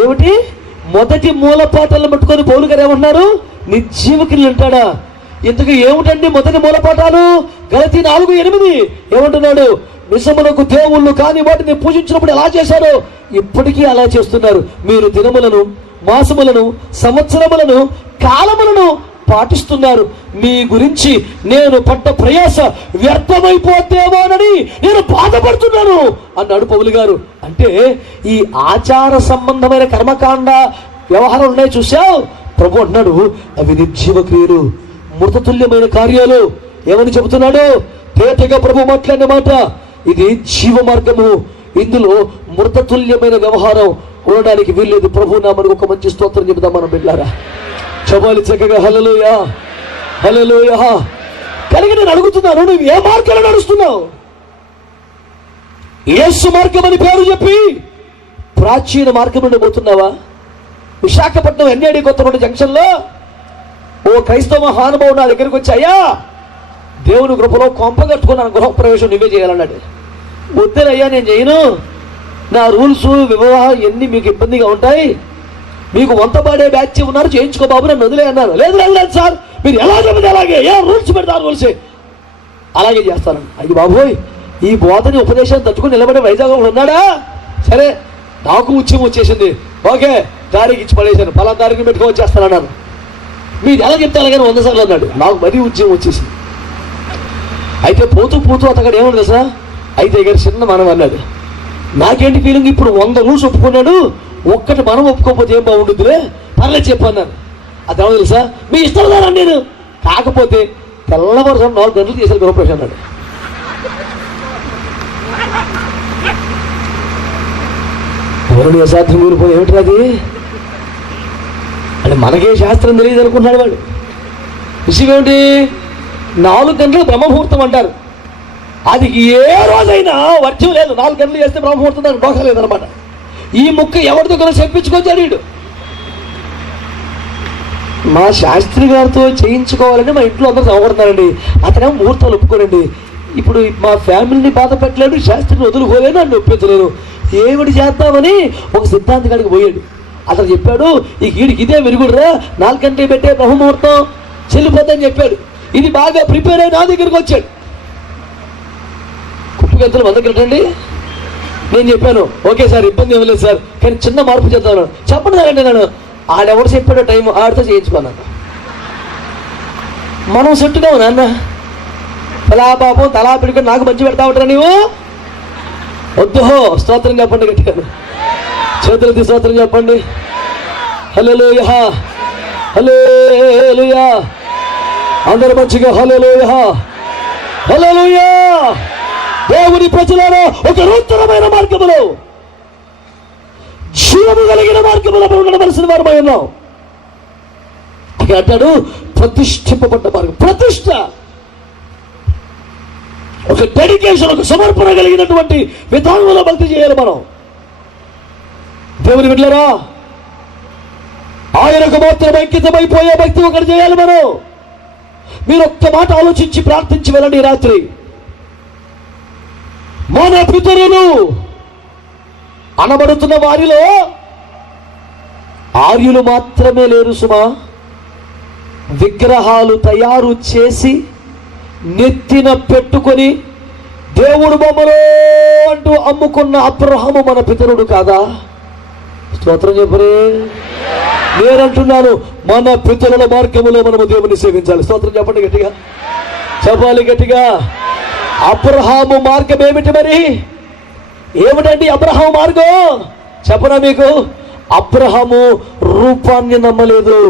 ఏమిటి? మొదటి మూలపాఠాలను పట్టుకొని పౌలు గారు ఏమంటున్నారు? నిర్జీవ క్రియలు అంటాడా? ఇంతకు ఏమిటండి మొదటి మూలపాఠాలు? గలతీ 4:8 ఏమంటున్నాడు? నిజమునకు దేవుళ్ళు కాని వాటిని పూజించినప్పుడు ఎలా చేశారో ఇప్పటికీ అలా చేస్తున్నారు. మీరు దినములను, మాసములను, సంవత్సరములను, కాలములను పాటిస్తున్నారు. మీ గురించి నేను పడ్డ ప్రయాస వ్యర్థమైపోతేమోనని నేను బాధపడుతున్నాను అన్నాడు పౌలు గారు. అంటే ఈ ఆచార సంబంధమైన కర్మకాండ వ్యవహారాలు ఉన్నాయి చూసావు, ప్రభు అంటున్నాడు అవి నిర్జీవ క్రియలు, మృతతుల్యమైన కార్యాలు. ఏమని చెబుతున్నాడు? తేటగా ప్రభు మాట్లాడిన మాట, ఇది జీవ మార్గము, ఇందులో మృతతుల్యమైన వ్యవహారం ఉండడానికి వీల్లేదు. ప్రభు నామనికి ఒక మంచి స్తోత్రం చెబుతాం మనం బిడ్డారా. చపాలి చక్కగా హల్లెలూయా, హల్లెలూయా. కనుక నేను అడుగుతున్నాను, నువ్వు ఏ మార్గంలో నడుస్తున్నావు? యేసు మార్గం అని పేరు చెప్పి ప్రాచీన మార్గం నుండి పోతున్నావా? విశాఖపట్నం ఎన్ఏడి కొత్తగూడ జంక్షన్లో ఓ క్రైస్తవ మహానుభావుడు నా దగ్గరికి వచ్చి, అయ్యా దేవుని కృపలో కొంప కట్టుకున్నాను, గృహప్రవేశం నువ్వే చేయాలన్నాడు. వద్దేనయ్యా నేను చేయను, నా రూల్స్ వివాహం ఎన్ని మీకు ఇబ్బందిగా ఉంటాయి, మీకు వంతపాడే బ్యాచ్ ఉన్నారు, చేయించుకో బాబు నన్ను వదిలే అన్నారు. లేదు లేదు సార్, మీరు ఎలా చెబితే అలాగే, ఏ రూల్స్ పెడతారు రూల్సే అలాగే చేస్తానండి. అది బాబోయ్, ఈ బోధని ఉపదేశాన్ని తట్టుకుని నిలబడే వైజాగ్ ఉన్నాడా? సరే నాకు ఉద్యమం వచ్చేసింది, ఓకే తారీఖు ఇచ్చి పడేశాను, పలా తారీఖు పెట్టుకొని వచ్చేస్తానన్నాను. మీరు ఎలా చెప్తే అలాగే 100 సార్లు అన్నాడు. నాకు మరీ ఉద్యమం వచ్చేసింది. అయితే పోతూ పోతూ అతగాడు ఏమన్నా తెలుసా, అయితే గారు చిన్న మనం అన్నాడు. నాకేంటి ఫీలింగ్, ఇప్పుడు 100 రూల్స్ ఒప్పుకున్నాడు, ఒక్కటి మనం ఒప్పుకోకపోతే ఏం బాగుంటుందిలే, పర్లేదు చెప్పన్నాను. అదేమో తెలుసా, మీ ఇష్టం నేను, కాకపోతే తెల్లవారుజాము 4 గంటలు చేశారు గృహప్రవేశం అన్నాడు. ఎవరు అసాధ్యం ఊరిపోయి ఏమిటి అది అంటే మనకే శాస్త్రం తెలియదు అనుకుంటున్నాడు వాడు. విషయం ఏమిటి? 4 గంటలు బ్రహ్మముహూర్తం అంటారు. అది ఏ రోజైనా వర్జం లేదు, 4 గంటలు చేస్తే బ్రహ్మముహూర్తం దానికి దోషం లేదనమాట. ఈ ముక్క ఎవరి దగ్గర చెప్పించుకొచ్చాడు వీడు. మా శాస్త్రి గారితో చేయించుకోవాలని మా ఇంట్లో అందరూ సవపడుతున్నారండి, అతనేమో ముహూర్తాలు ఒప్పుకోనండి. ఇప్పుడు మా ఫ్యామిలీని బాధ పెట్టలేడు, శాస్త్రిని వదులుకోలేను, నన్ను ఒప్పించలేను, ఏమిటి చేద్దామని ఒక సిద్ధాంతి కాడికి పోయాడు. అతను చెప్పాడు, ఈ వీడికి ఇదే వెరుగుడురా, 4 గంటలు పెట్టే బ్రహ్మముహూర్తం చెల్లిపోద్దని చెప్పాడు. ఇది బాగా ప్రిపేర్ అయి నా దగ్గరికి వచ్చాడు. కుప్పగంతులు 100 గంటండి. నేను చెప్పాను, ఓకే సార్ ఇబ్బంది ఏం లేదు సార్, కానీ చిన్న మార్పు చేద్దాను. చెప్పండి సార్ అంటే నేను ఆడెవరు చెప్పాడో టైం ఆడితో చేయించుకున్నాను. మనం సెట్టుగా నాన్న తలా పాపం తలా పెట్టుకొని నాకు మంచి పెడతా ఉంటారా నీవు? వద్దు. స్తోత్రం చెప్పండి గట్టిగా, చేతులకి స్తోత్రం చెప్పండి. హల్లెలూయా, హల్లెలూయా. అందరూ మంచిగా హల్లెలూయా, హల్లెలూయా. దేవుని ప్రజలారా, ఒక నూతనమైన మార్గములో, జీవము కలిగిన మార్గములో నడవలసిన వారమై ఉన్నాం. ఇక అంటాడు ప్రతిష్ఠింపబడ్డ మార్గం. ప్రతిష్ట, ఒక డెడికేషన్, ఒక సమర్పణ కలిగినటువంటి విధానంలో భక్తి చేయాలి మనం. దేవుని బిడ్డలారా, ఆయనకు మాత్రం అంకితమైపోయే భక్తి ఒకటి చేయాలి మనం. మీరు ఒక్క మాట ఆలోచించి ప్రార్థించి వెళ్ళండి. రాత్రి మన పితరులు అనబడుతున్న వారిలో ఆర్యులు మాత్రమే లేరు సుమా. విగ్రహాలు తయారు చేసి నెత్తిన పెట్టుకొని దేవుడు బొమ్మలో అంటూ అమ్ముకున్న అబ్రహాము మన పితరుడు కాదా? స్తోత్రం చెప్పరే. నేనంటున్నాను, మన పితరుల మార్గములో మనము దేవుని సేవించాలి. స్తోత్రం చెప్పండి గట్టిగా, చెప్పాలి గట్టిగా. అబ్రహాము మార్గం ఏమిటి మరి? ఏమిటండి అబ్రహాము మార్గం? చెప్పనా మీకు? అబ్రహాము రూపాన్ని నమ్మలేదు.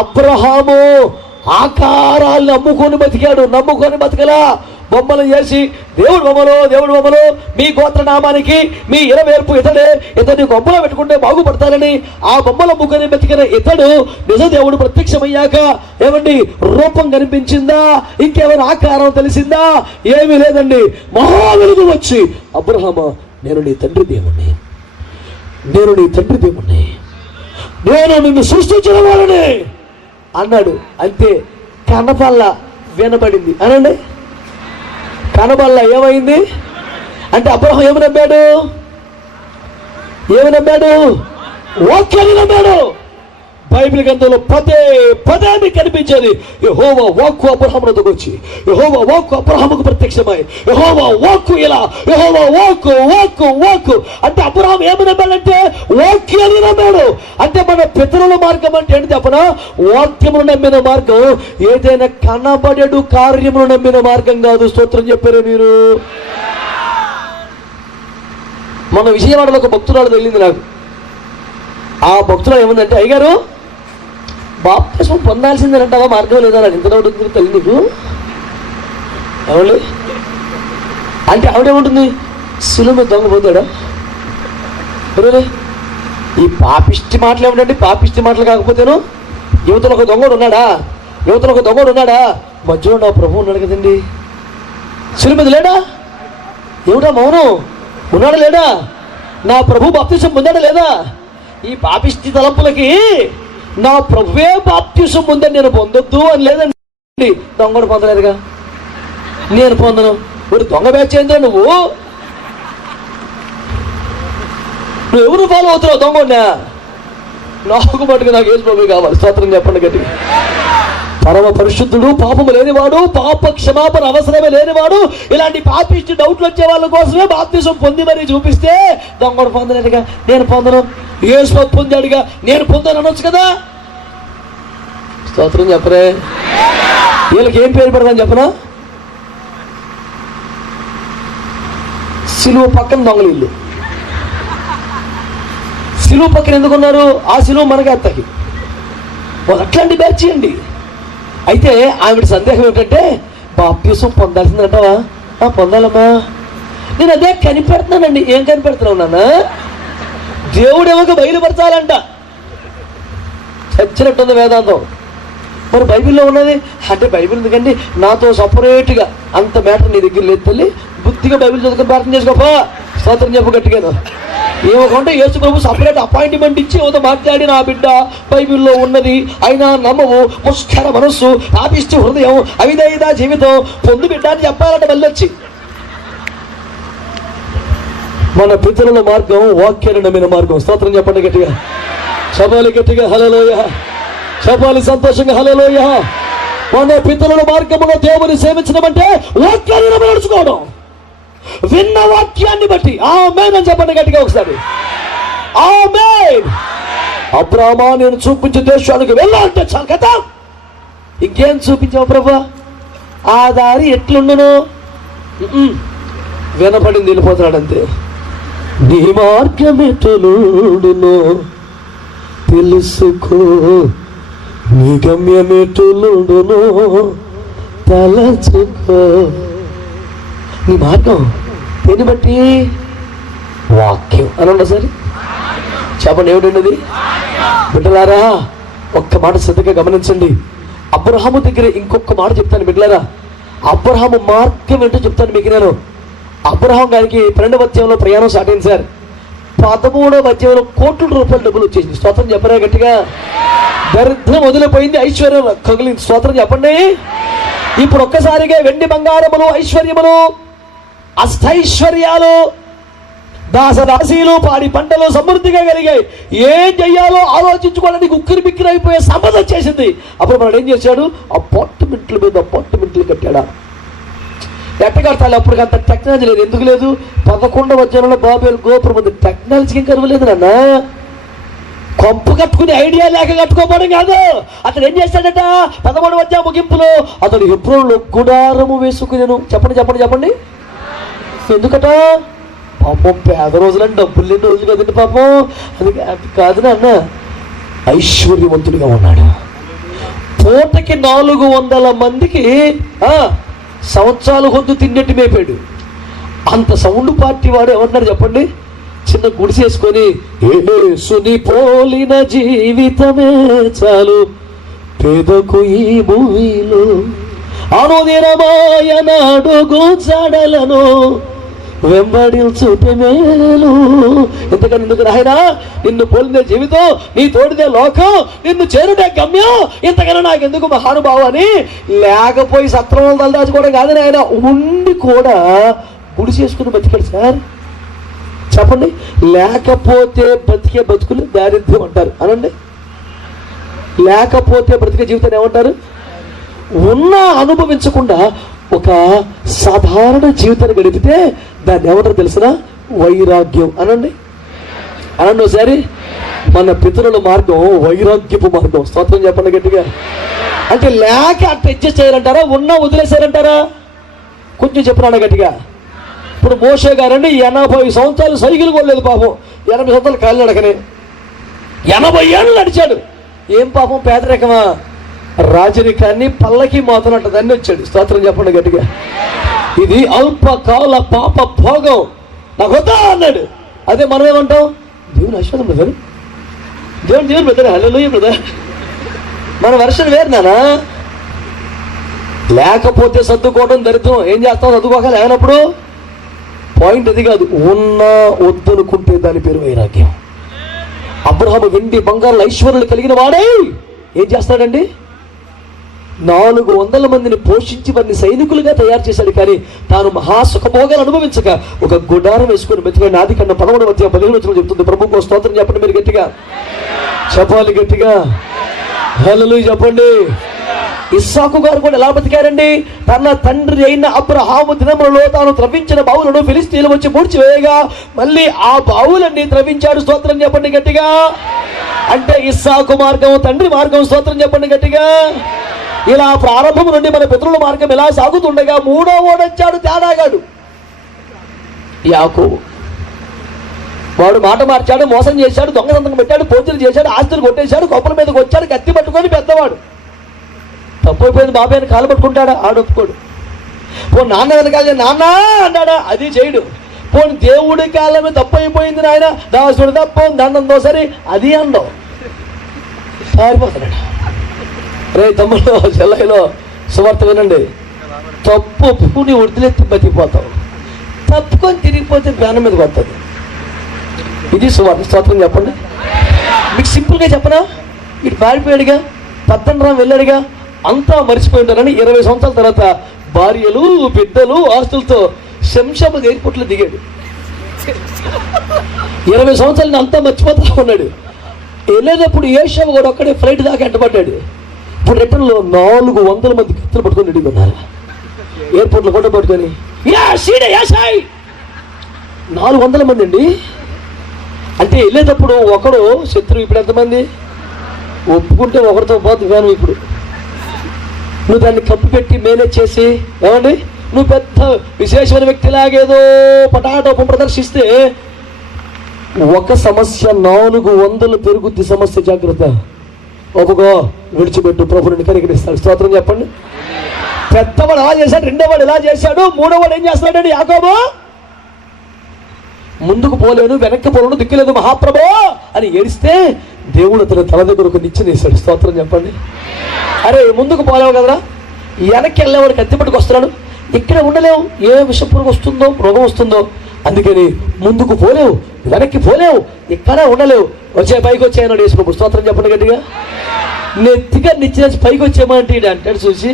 అబ్రహాము ఆకారాలను నమ్ముకొని బతికలా. బొమ్మలు చేసి దేవుడు బొమ్మలు మీ గోత్రనామానికి మీ ఇరవేర్పు ఇతని గొప్పలో పెట్టుకుంటే బాగుపడతారని ఆ బొమ్మల ముగ్గుని బతికిన ఇతడు నిజ దేవుడు ప్రత్యక్షమయ్యాక ఏమండి రూపం కనిపించిందా? ఇంకేమైనా ఆకారం తెలిసిందా? ఏమీ లేదండి. మహా వెలుగు వచ్చి, అబ్రహామా నేను నీ తండ్రి దేవుణ్ణి, నేను నిన్ను సృష్టించిన వాడిని అన్నాడు. అంతే, కనపల్ల వినబడింది అనండి. కనబల్ల ఏమైంది అంటే అబ్రహాం ఏమి నమ్మాడు? వాక్యాన్ని నమ్మాడు. బైబిల్ గ్రంథంలో పదే మీకు కనిపించేది యెహోవా వాక్కు అబ్రహామునకు వచ్చి, యెహోవా వాక్కు అబ్రహాముకు ప్రత్యక్షమై, యెహోవా వాక్కు ఇలా, యెహోవా వాక్కు అంటే అబ్రహాం ఏమి నమ్మాడంటే వాక్యాన్ని నమ్మాడు. అంటే మన పితరుల మార్గం అంటే ఏంటి చెప్పనా? వాక్యమును నమ్మిన మార్గం, ఏదైనా కనబడేడు కార్యమును నమ్మిన మార్గం కాదు. స్తోత్రం చెప్పారు మీరు. మన విజయవాడలో ఒక భక్తురాలు తగిలింది నాకు. ఆ భక్తురాలు ఏముందంటే, అయ్యగారు బాప్తిస్మం పొందాల్సిందేనంటావా, మార్గం లేదా అని ఇంత డౌట్ ఉంది తల్లి నీకు ఎవరు అంటే ఆవిడేముంటుంది? శిలువ మీద దొంగ పొందాడా? ఈ పాపిష్టి మాటలు ఏమిటండి? పాపిష్టి మాటలు కాకపోతేను యువతలో ఒక దొంగడు ఉన్నాడా? మధ్యలో నా ప్రభు ఉన్నాడు కదండి, శిలువ మీద లేడా? ఏమిటా మౌనం? ఉన్నాడా లేడా? నా ప్రభు బాప్తిస్మం పొందాడా లేదా? ఈ పాపిష్టి తలంపులకి నా ప్రభువే బాప్తిస్మం ఉందని నేను పొందొద్దు అని లేదండి. దొంగడు పొందలేదుగా, నేను పొందను. ఇప్పుడు దొంగ బ్యాచ్ ఏందో నువ్వు ఎవరు ఫాలో అవుతున్నావు? దొంగ నాకు మటుకు నాకు యేసు ప్రభు కావాలి. స్తోత్రం చెప్పండి గట్టిగా. పరమ పరిశుద్ధుడు, పాపము లేనివాడు, పాప క్షమాపణ అవసరమే లేనివాడు, ఇలాంటి పాపిష్టి డౌట్లు వచ్చే వాళ్ళ కోసమే బాప్తిస్మం పొంది మరీ చూపిస్తే దొంగడు పొందలేదుగా, నేను పొందను. యేసు పొందాడుగా, నేను పొందాను అనొచ్చు కదా. స్తోత్రం చెప్పరే. వీళ్ళకి ఏం పేరు పెడదాం చెప్పనా? సిలువ పక్కన దొంగలు ఇల్లు. సిలువ పక్కన ఎందుకున్నారు? ఆ సిలువ మనకి అత్తకి వాళ్ళు అట్లాంటి బ్యాచ్ చేయండి. అయితే ఆవిడ సందేహం ఏమిటంటే, బాప్తిస్మం పొందాల్సిందంటావా? పొందాలమ్మా. నేను అదే కనిపెడుతున్నానండి. ఏం కనిపెడుతున్నావు నాన్న? దేవుడేమో బయలుపరచాలంట. చచ్చినట్టుంది వేదాంతం. మరి బైబిల్లో ఉన్నది అంటే బైబిల్ ఎందుకండి? నాతో సపరేట్గా అంత మ్యాటర్ నీ దగ్గర లేదు తల్లి. బుద్ధిగా బైబిల్ చదువుకొని ప్రార్థన చేసుకోపా. స్తోత్రం చెప్పు గట్టిగాను. ఏమోకంటే యేసు ప్రభు సపరేట్ అపాయింట్మెంట్ ఇచ్చి ఏదో మాట్లాడి, నా బిడ్డ బైబిల్లో ఉన్నది అయినా నమ్మవు, ముష్కర మనస్సు, పాపిష్టి హృదయం, అవిధేయత జీవితం, పొందు బిడ్డ అని చెప్పాలంటే మళ్ళీ వచ్చి మన పితరుల మార్గం వాక్యాన్ని నమ్మిన మార్గం. స్తోత్రం చెప్పండి గట్టిగా. చెప్పాలి గట్టిగా హల్లెలూయా. చెప్పాలి సంతోషంగా హల్లెలూయా. మన పితరుల మార్గంలో దేవుని సేవించడం అంటే వాక్యాన్ని నమ్మి నడుచుకోవడం, విన్న వాక్యాన్ని బట్టి. ఆమేన్ అని చెప్పండి గట్టిగా ఒకసారి. ఆమేన్. అబ్రామా నేను చూపించే దేశానికి వెళ్ళాలంటే చాలు కదా, ఇంకేం చూపించావు ప్రభా? ఆ దారి ఎట్లుండును? వినపడింది వెళ్ళిపోతున్నాడు అంతే. నీ మార్గం ఎటులుండును తెలుసుకో, నీ గమ్యం ఎటులుండును తలచుకో. నీ మార్గం దేన్ని బట్టి? వాక్యం అనండి సరే. చెప్పండి ఏమిటండి బిడ్డలారా? ఒక్క మాట శ్రద్ధగా గమనించండి. అబ్రహాము దగ్గర ఇంకొక మాట చెప్తాను బిడ్డలారా. అబ్రహాము మార్గం ఏంటో చెప్తాను మీకు నేను. అబ్రహాం గారికి 12వ అధ్యాయంలో ప్రయాణం స్టార్ట్ అయింది సార్. 13వ అధ్యాయంలో కోట్ల రూపాయలు డబ్బులు వచ్చేసింది. స్తోత్రం చెప్పరా గట్టిగా. దరిద్రం వదిలిపోయింది, ఐశ్వర్యం కగిలింది. స్తోత్రం చెప్పండి. ఇప్పుడు ఒక్కసారిగా వెండి బంగారములు, ఐశ్వర్యములు, అష్టైశ్వర్యాలు, దాసదాసీలు, పాడి పంటలు సమృద్ధిగా కలిగాయి. ఏం చెయ్యాలో ఆలోచించుకోవడానికి ఉక్కిరి బిక్కిరి అయిపోయే సంపద వచ్చేసింది. అప్పుడు మనం ఏం చేశాడు? అపార్ట్మెంట్ల మీద అపార్ట్మెంట్లు కట్టాడా? ఎట్ట కడతాలి? అప్పుడు అంత టెక్నాలజీ లేదు. ఎందుకు లేదు? 11వ అధ్యాయంలో బాబేలు గోపురం ఉంది. టెక్నాలజీకి కరువు లేదు నాన్న. కొంపు కట్టుకునే ఐడియా లేక కట్టుకోవడం కాదు. అతను ఏం చేశాడట? 13వ అధ్యాయం ముగింపులో అతడు హెబ్రోనులో గుడారము వేసుకునేను. చెప్పండి చెప్పండి చెప్పండి. ఎందుకట? పాపం పేద రోజులని డబ్బులు లేని రోజులు కదండి పాపం. అది కాదు నాన్న, ఐశ్వర్యవంతుడిగా ఉన్నాడు. పూటకి 400 మందికి సంవత్సరాలు కొద్దు తిన్నట్టు మేపాడు. అంత సౌండ్ పార్టీ వాడు ఏమన్నారు చెప్పండి? చిన్న గుడిసేసుకొని, యేసుని పోలిన జీవితమే చాలు పేదకు ఈ భూమిలో, అనుదినమాయన అడుగు జాడలను వెంబడించుట మేలు. ఎందుకని ఎందుకు నాయనా, నిన్ను పోలిదే జీవితం, నీ తోడిదే లోకం, నిన్ను చేరుడే గమ్యం, ఇంతకన్నా నాకెందుకు మహానుభావం అని లేకపోయి సత్రంలో తలదాచుకోవడం కాదు నాయన, ఉండి కూడా గుడి చేసుకుని బతికాడు సార్. చెప్పండి, లేకపోతే బతికే బతుకులు దారిద్ర్యం అంటారు అనండి. లేకపోతే బ్రతికే జీవితాన్ని ఏమంటారు? ఉన్న అనుభవించకుండా ఒక సాధారణ జీవితాన్ని గడిపితే దాన్ని ఏమంటారు తెలిసిన? వైరాగ్యం అనండి. అనండి ఒకసారి. మన పితరుల మార్గం వైరాగ్యపు మార్గం. స్తోత్రం చెప్పండి గట్టిగా. అంటే లేక అట్లా అడ్జస్ట్ చేయాలంటారా, ఉన్నా వదిలేసారంటారా? కొంచెం చెప్పినా గట్టిగా. ఇప్పుడు మోషే గారండి 80 సంవత్సరాలు సైకిల్ కొనలేదు పాపం. 80 సంవత్సరాలు కాళ్ళు నడకనే 80 ఏళ్ళు నడిచాడు. ఏం పాపం పేదరికమా? రాజరికాన్ని పల్లకి మోతనట్టు దాన్ని వచ్చాడు. స్తోత్రం చెప్పండి గట్టిగా. ఇది అల్పకాల పాప భోగం, నాకు వద్దా అన్నాడు. అదే మనం ఏమంటాం? దేవుని ఆశీర్వాదం బ్రదర్, దేవుని బ్రదర్, హల్లెలూయా బ్రదర్. మన వెర్షన్ వేరు నానా. లేకపోతే సర్దుకోవడం దరిద్రం. ఏం చేస్తాం సర్దుకోక లేనప్పుడు? పాయింట్ అది కాదు. ఉన్నా వద్దనుకుంటే దాని పేరు వైరాగ్యం. అబ్రహాము వెండి బంగారుల ఐశ్వర్యాలు కలిగిన వాడే ఏం చేస్తాడండి? 400 మందిని పోషించి వారిని సైనికులుగా తయారు చేశాడు. కానీ తాను మహాసుఖభోగాలు అనుభవించక ఒక గుడారం వేసుకొని బతికాడు. ఆదికాండం 11:15 చెప్తుంది. ప్రభువుకు స్తోత్రం చెప్పండి మీరు గట్టిగా. చెప్పాలి గట్టిగా. హల్లెలూయా చెప్పండి. ఇస్సాకు గారు కూడా ఎలా బతికారండి? తన తండ్రి అయిన అబ్రహాము దినములలో తాను త్రవ్వించిన బావులను ఫిలిస్తీన్లు వచ్చి పూడ్చివేయగా మళ్ళీ ఆ బావులన్నీ త్రవ్వించాడు. స్తోత్రం చెప్పండి గట్టిగా. అంటే ఇస్సాకు మార్గం, తండ్రి మార్గం. స్తోత్రం చెప్పండి గట్టిగా. ఇలా ప్రారంభం నుండి మన పితరుల మార్గం ఇలా సాగుతుండగా మూడో ఓడొచ్చాడు తేడాగాడు, యాకోబు. వాడు మాట మార్చాడు, మోసం చేశాడు, దొంగతనం పెట్టాడు, పోతులు చేశాడు, ఆస్తులు కొట్టేశాడు, కొప్పల మీదకి వచ్చాడు, కత్తి పట్టుకొని పెద్దవాడు. తప్పు అయిపోయింది బాబాయ్ అని కాలు పట్టుకుంటాడా? ఆడొప్పుకోడు. పోనీ నాన్న వెనకాల నాన్న అన్నాడా? అది చేయడు. పోనీ దేవుడి కాలమే తప్పు అయిపోయింది నాయన దాసుడు తప్పు దండంతో సరే అది అండవు. పారిపోతున్నాడు. రే తమ్ముడు చెల్లైలో సువార్త వినండి. తప్పు ఒప్పుకుని వదిలేత్తి బతికిపోతావు, తప్పుకొని తిరిగిపోతే ప్రాణం మీదకి వస్తుంది. ఇది సువార్త. స్తోత్రం చెప్పండి. మీకు సింపుల్గా చెప్పనా, ఇటు పారిపోయాడుగా, 18 వెళ్ళాడుగా, అంతా మర్చిపోయి ఉంటారని 20 సంవత్సరాల తర్వాత భార్యలు బిడ్డలు ఆస్తులతో శంషాబాద్ ఎయిర్పోర్ట్లో దిగాడు. 20 సంవత్సరాలు అంతా మర్చిపోతా ఉన్నాడు. వెళ్ళేటప్పుడు ఏషియా కూడా ఒక్కడే ఫ్లైట్ దాకా ఎంటబడ్డాడు. ఇప్పుడు రిటర్న్లో 400 మంది కత్తులు పట్టుకొని రెడీ ఉన్నారు ఎయిర్పోర్ట్లో ఫోటో పట్టుకొని. 400 మంది అండి. అంటే వెళ్ళేటప్పుడు ఒకడు శత్రువు. ఇప్పుడు ఎంతమంది? ఒప్పుకుంటే ఒకరితో పోతు వేను. ఇప్పుడు నువ్వు దాన్ని కప్పు పెట్టి మేనేజ్ చేసి ఏమండి నువ్వు పెద్ద విశేషమైన వ్యక్తిలాగేదో పటాటోపం ప్రదర్శిస్తే ఒక సమస్య 400 పెరుగుద్ది సమస్య. జాగ్రత్త. ఒప్పుకో, విడిచిపెట్టు, ప్రభువుని కనికరిస్తాడు. స్తోత్రం చెప్పండి. పెద్దవాడు ఎలా చేశాడు, రెండోవాడు ఎలా చేశాడు, మూడోవాడు ఏం చేస్తున్నాడు? యాకోబు ముందుకు పోలేను, వెనక్కి పోలేను, దిక్కులేదు మహాప్రభో అని ఏడిస్తే దేవుడు తన తల దగ్గర ఒక నిచ్చెన వేశాడు. స్తోత్రం చెప్పండి. అరే ముందుకు పోలేవు కదరా, వెనక్కి వెళ్ళేవాడు కత్తి పట్టుకు వస్తున్నాడు, ఇక్కడ ఉండలేవు, ఏ విషపురుగు వస్తుందో రోగం వస్తుందో, అందుకని ముందుకు పోలేవు, వెనక్కి పోలేవు, ఇక్కడ ఉండలేవు, వచ్చే పైకి వచ్చాయన్నాడు యేసు. స్తోత్రం చెప్పండి గట్టిగా. నెత్తిగా నిచ్చెన పైకి వచ్చేమంటే అంటాడు చూసి,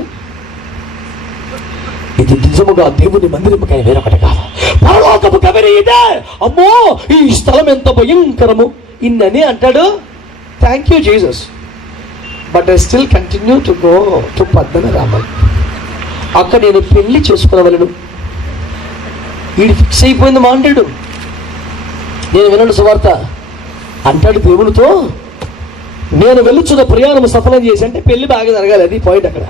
ఇది నిజముగా దేవుని మందిరము కానీ వేరొకటి కాదు, పరలోకపు కబరి ఇదే. అమ్మో ఈ స్థలం ఎంత భయంకరము ఇన్నని అంటాడు. Thank you Jesus, but I still continue to go to Padmanabham. అక్కడ నేను పెళ్లి చేసుకునవలను. వీడు ఫిక్స్ అయిపోయింది మాంటాడు. నేను వినండి సువార్త అంటాడు దేవునితో, నేను వెళ్ళుచున్న ప్రయాణం సఫలం చేసి, అంటే పెళ్లి బాగా జరగాలి, అది పాయింట్. అక్కడ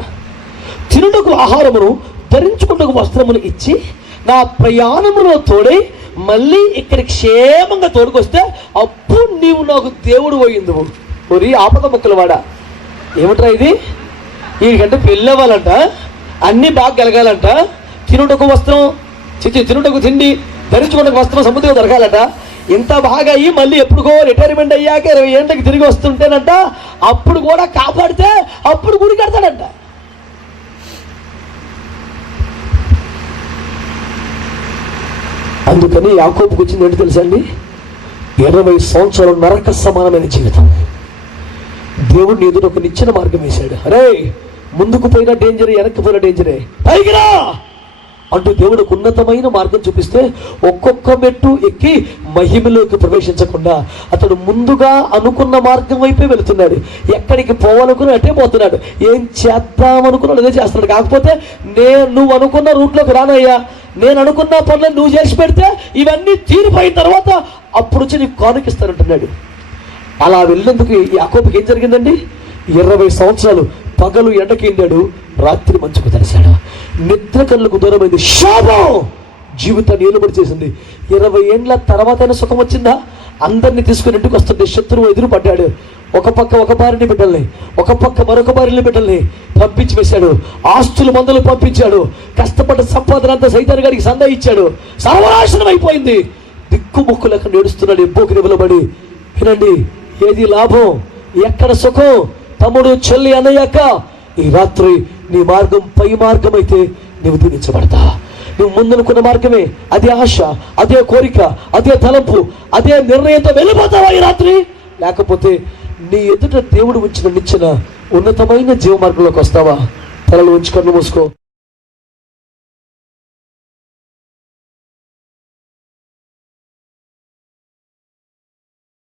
తినుటకు ఆహారమును ధరించుకుంటకు వస్త్రమును ఇచ్చి నా ప్రయాణములో తోడై మళ్ళీ ఇక్కడ క్షేమంగా తోడుకొస్తే అప్పుడు నీవు నాకు దేవుడు పోయింది. ఒరి ఆపద ముక్కల వాడ, ఏమిట్రా ఇది? వీడికంటే పెళ్ళి అవ్వాలంట, అన్నీ బాగా కలగాలంట, తినుటకు వస్త్రం తినుటకు తిండి, ధరించుకుంటకు వస్త్రం సముద్రంగా దొరకాలట. ఇంత బాగా అయ్యి మళ్ళీ ఎప్పుడుకో రిటైర్మెంట్ అయ్యాక 20 ఏళ్ళకి తిరిగి వస్తుంటేనంట, అప్పుడు కూడా కాపాడితే అప్పుడు గుడి కడతాడంట. అందుకని యాకోబుకు వచ్చింది ఏంటి తెలుసా అండి? 20 సంవత్సరాలు నరక సమానమైన జీవితం. దేవుడిని ఎదురు ఒక నిచ్చెన మార్గం వేశాడు. అరే, ముందుకు పోయిన డేంజరే, వెనక్కి పోయిన డేంజరే, పైకి రా అంటూ దేవుడికి ఉన్నతమైన మార్గం చూపిస్తే ఒక్కొక్క మెట్టు ఎక్కి మహిమలోకి ప్రవేశించకుండా అతడు ముందుగా అనుకున్న మార్గం వైపే వెళుతున్నాడు. ఎక్కడికి పోవాలనుకున్నా అటే పోతున్నాడు. ఏం చేద్దామనుకున్నాడు అదే చేస్తున్నాడు. కాకపోతే నువ్వు అనుకున్న రూట్లోకి రానయ్యా, నేను అనుకున్న పనులను నువ్వు చేసి పెడితే ఇవన్నీ తీరిపోయిన తర్వాత అప్పుడు వచ్చి నీకు కానుకిస్తానంటున్నాడు. అలా వెళ్ళేందుకు యాకోబుకి ఏం జరిగిందండి? 20 సంవత్సరాలు పగలు ఎండకి ఎండాడు, రాత్రి మంచుకు తడిశాడు. నిద్ర కళ్ళకు దూరమైంది. శాపం జీవితాన్ని ఏలుబడి చేసింది. 20 ఏండ్ల తర్వాతైనా సుఖం వచ్చిందా? అందరినీ తీసుకుని ఇంటికి వస్తుంటే శత్రువు ఎదురు పడ్డాడు. ఒక పక్క ఒక భార్యని బిడ్డల్ని, ఒక పక్క మరొక భార్యని బిడ్డల్ని పంపించి వేశాడు. ఆస్తులు మందులు పంపించాడు. కష్టపడ్డ సంపాదన అంతా సైతాన్ గారికి సందా ఇచ్చాడు. సర్వనాశనం అయిపోయింది. దిక్కుముక్కు లెక్క నేడుస్తున్నాడు ఎబ్బోకి నిలబడి. వినండి, ఏది లాభం, ఎక్కడ సుఖం? తమ్ముడు, చెల్లి, అన్నయ్యక్క, ఈ రాత్రి నీ మార్గం పై మార్గం అయితే నీవు దీవించబడతా. నువ్వు ముందనుకున్న మార్గమే, అదే ఆశ, అదే కోరిక, అదే తలంపు, అదే నిర్ణయంతో వెళ్ళిపోతావా ఈ రాత్రి? లేకపోతే నీ ఎదుట దేవుడు ఉంచిన నిచ్చెన ఉన్నతమైన జీవ మార్గంలోకి వస్తావా? తలలు ఉంచి కన్ను మూసుకో.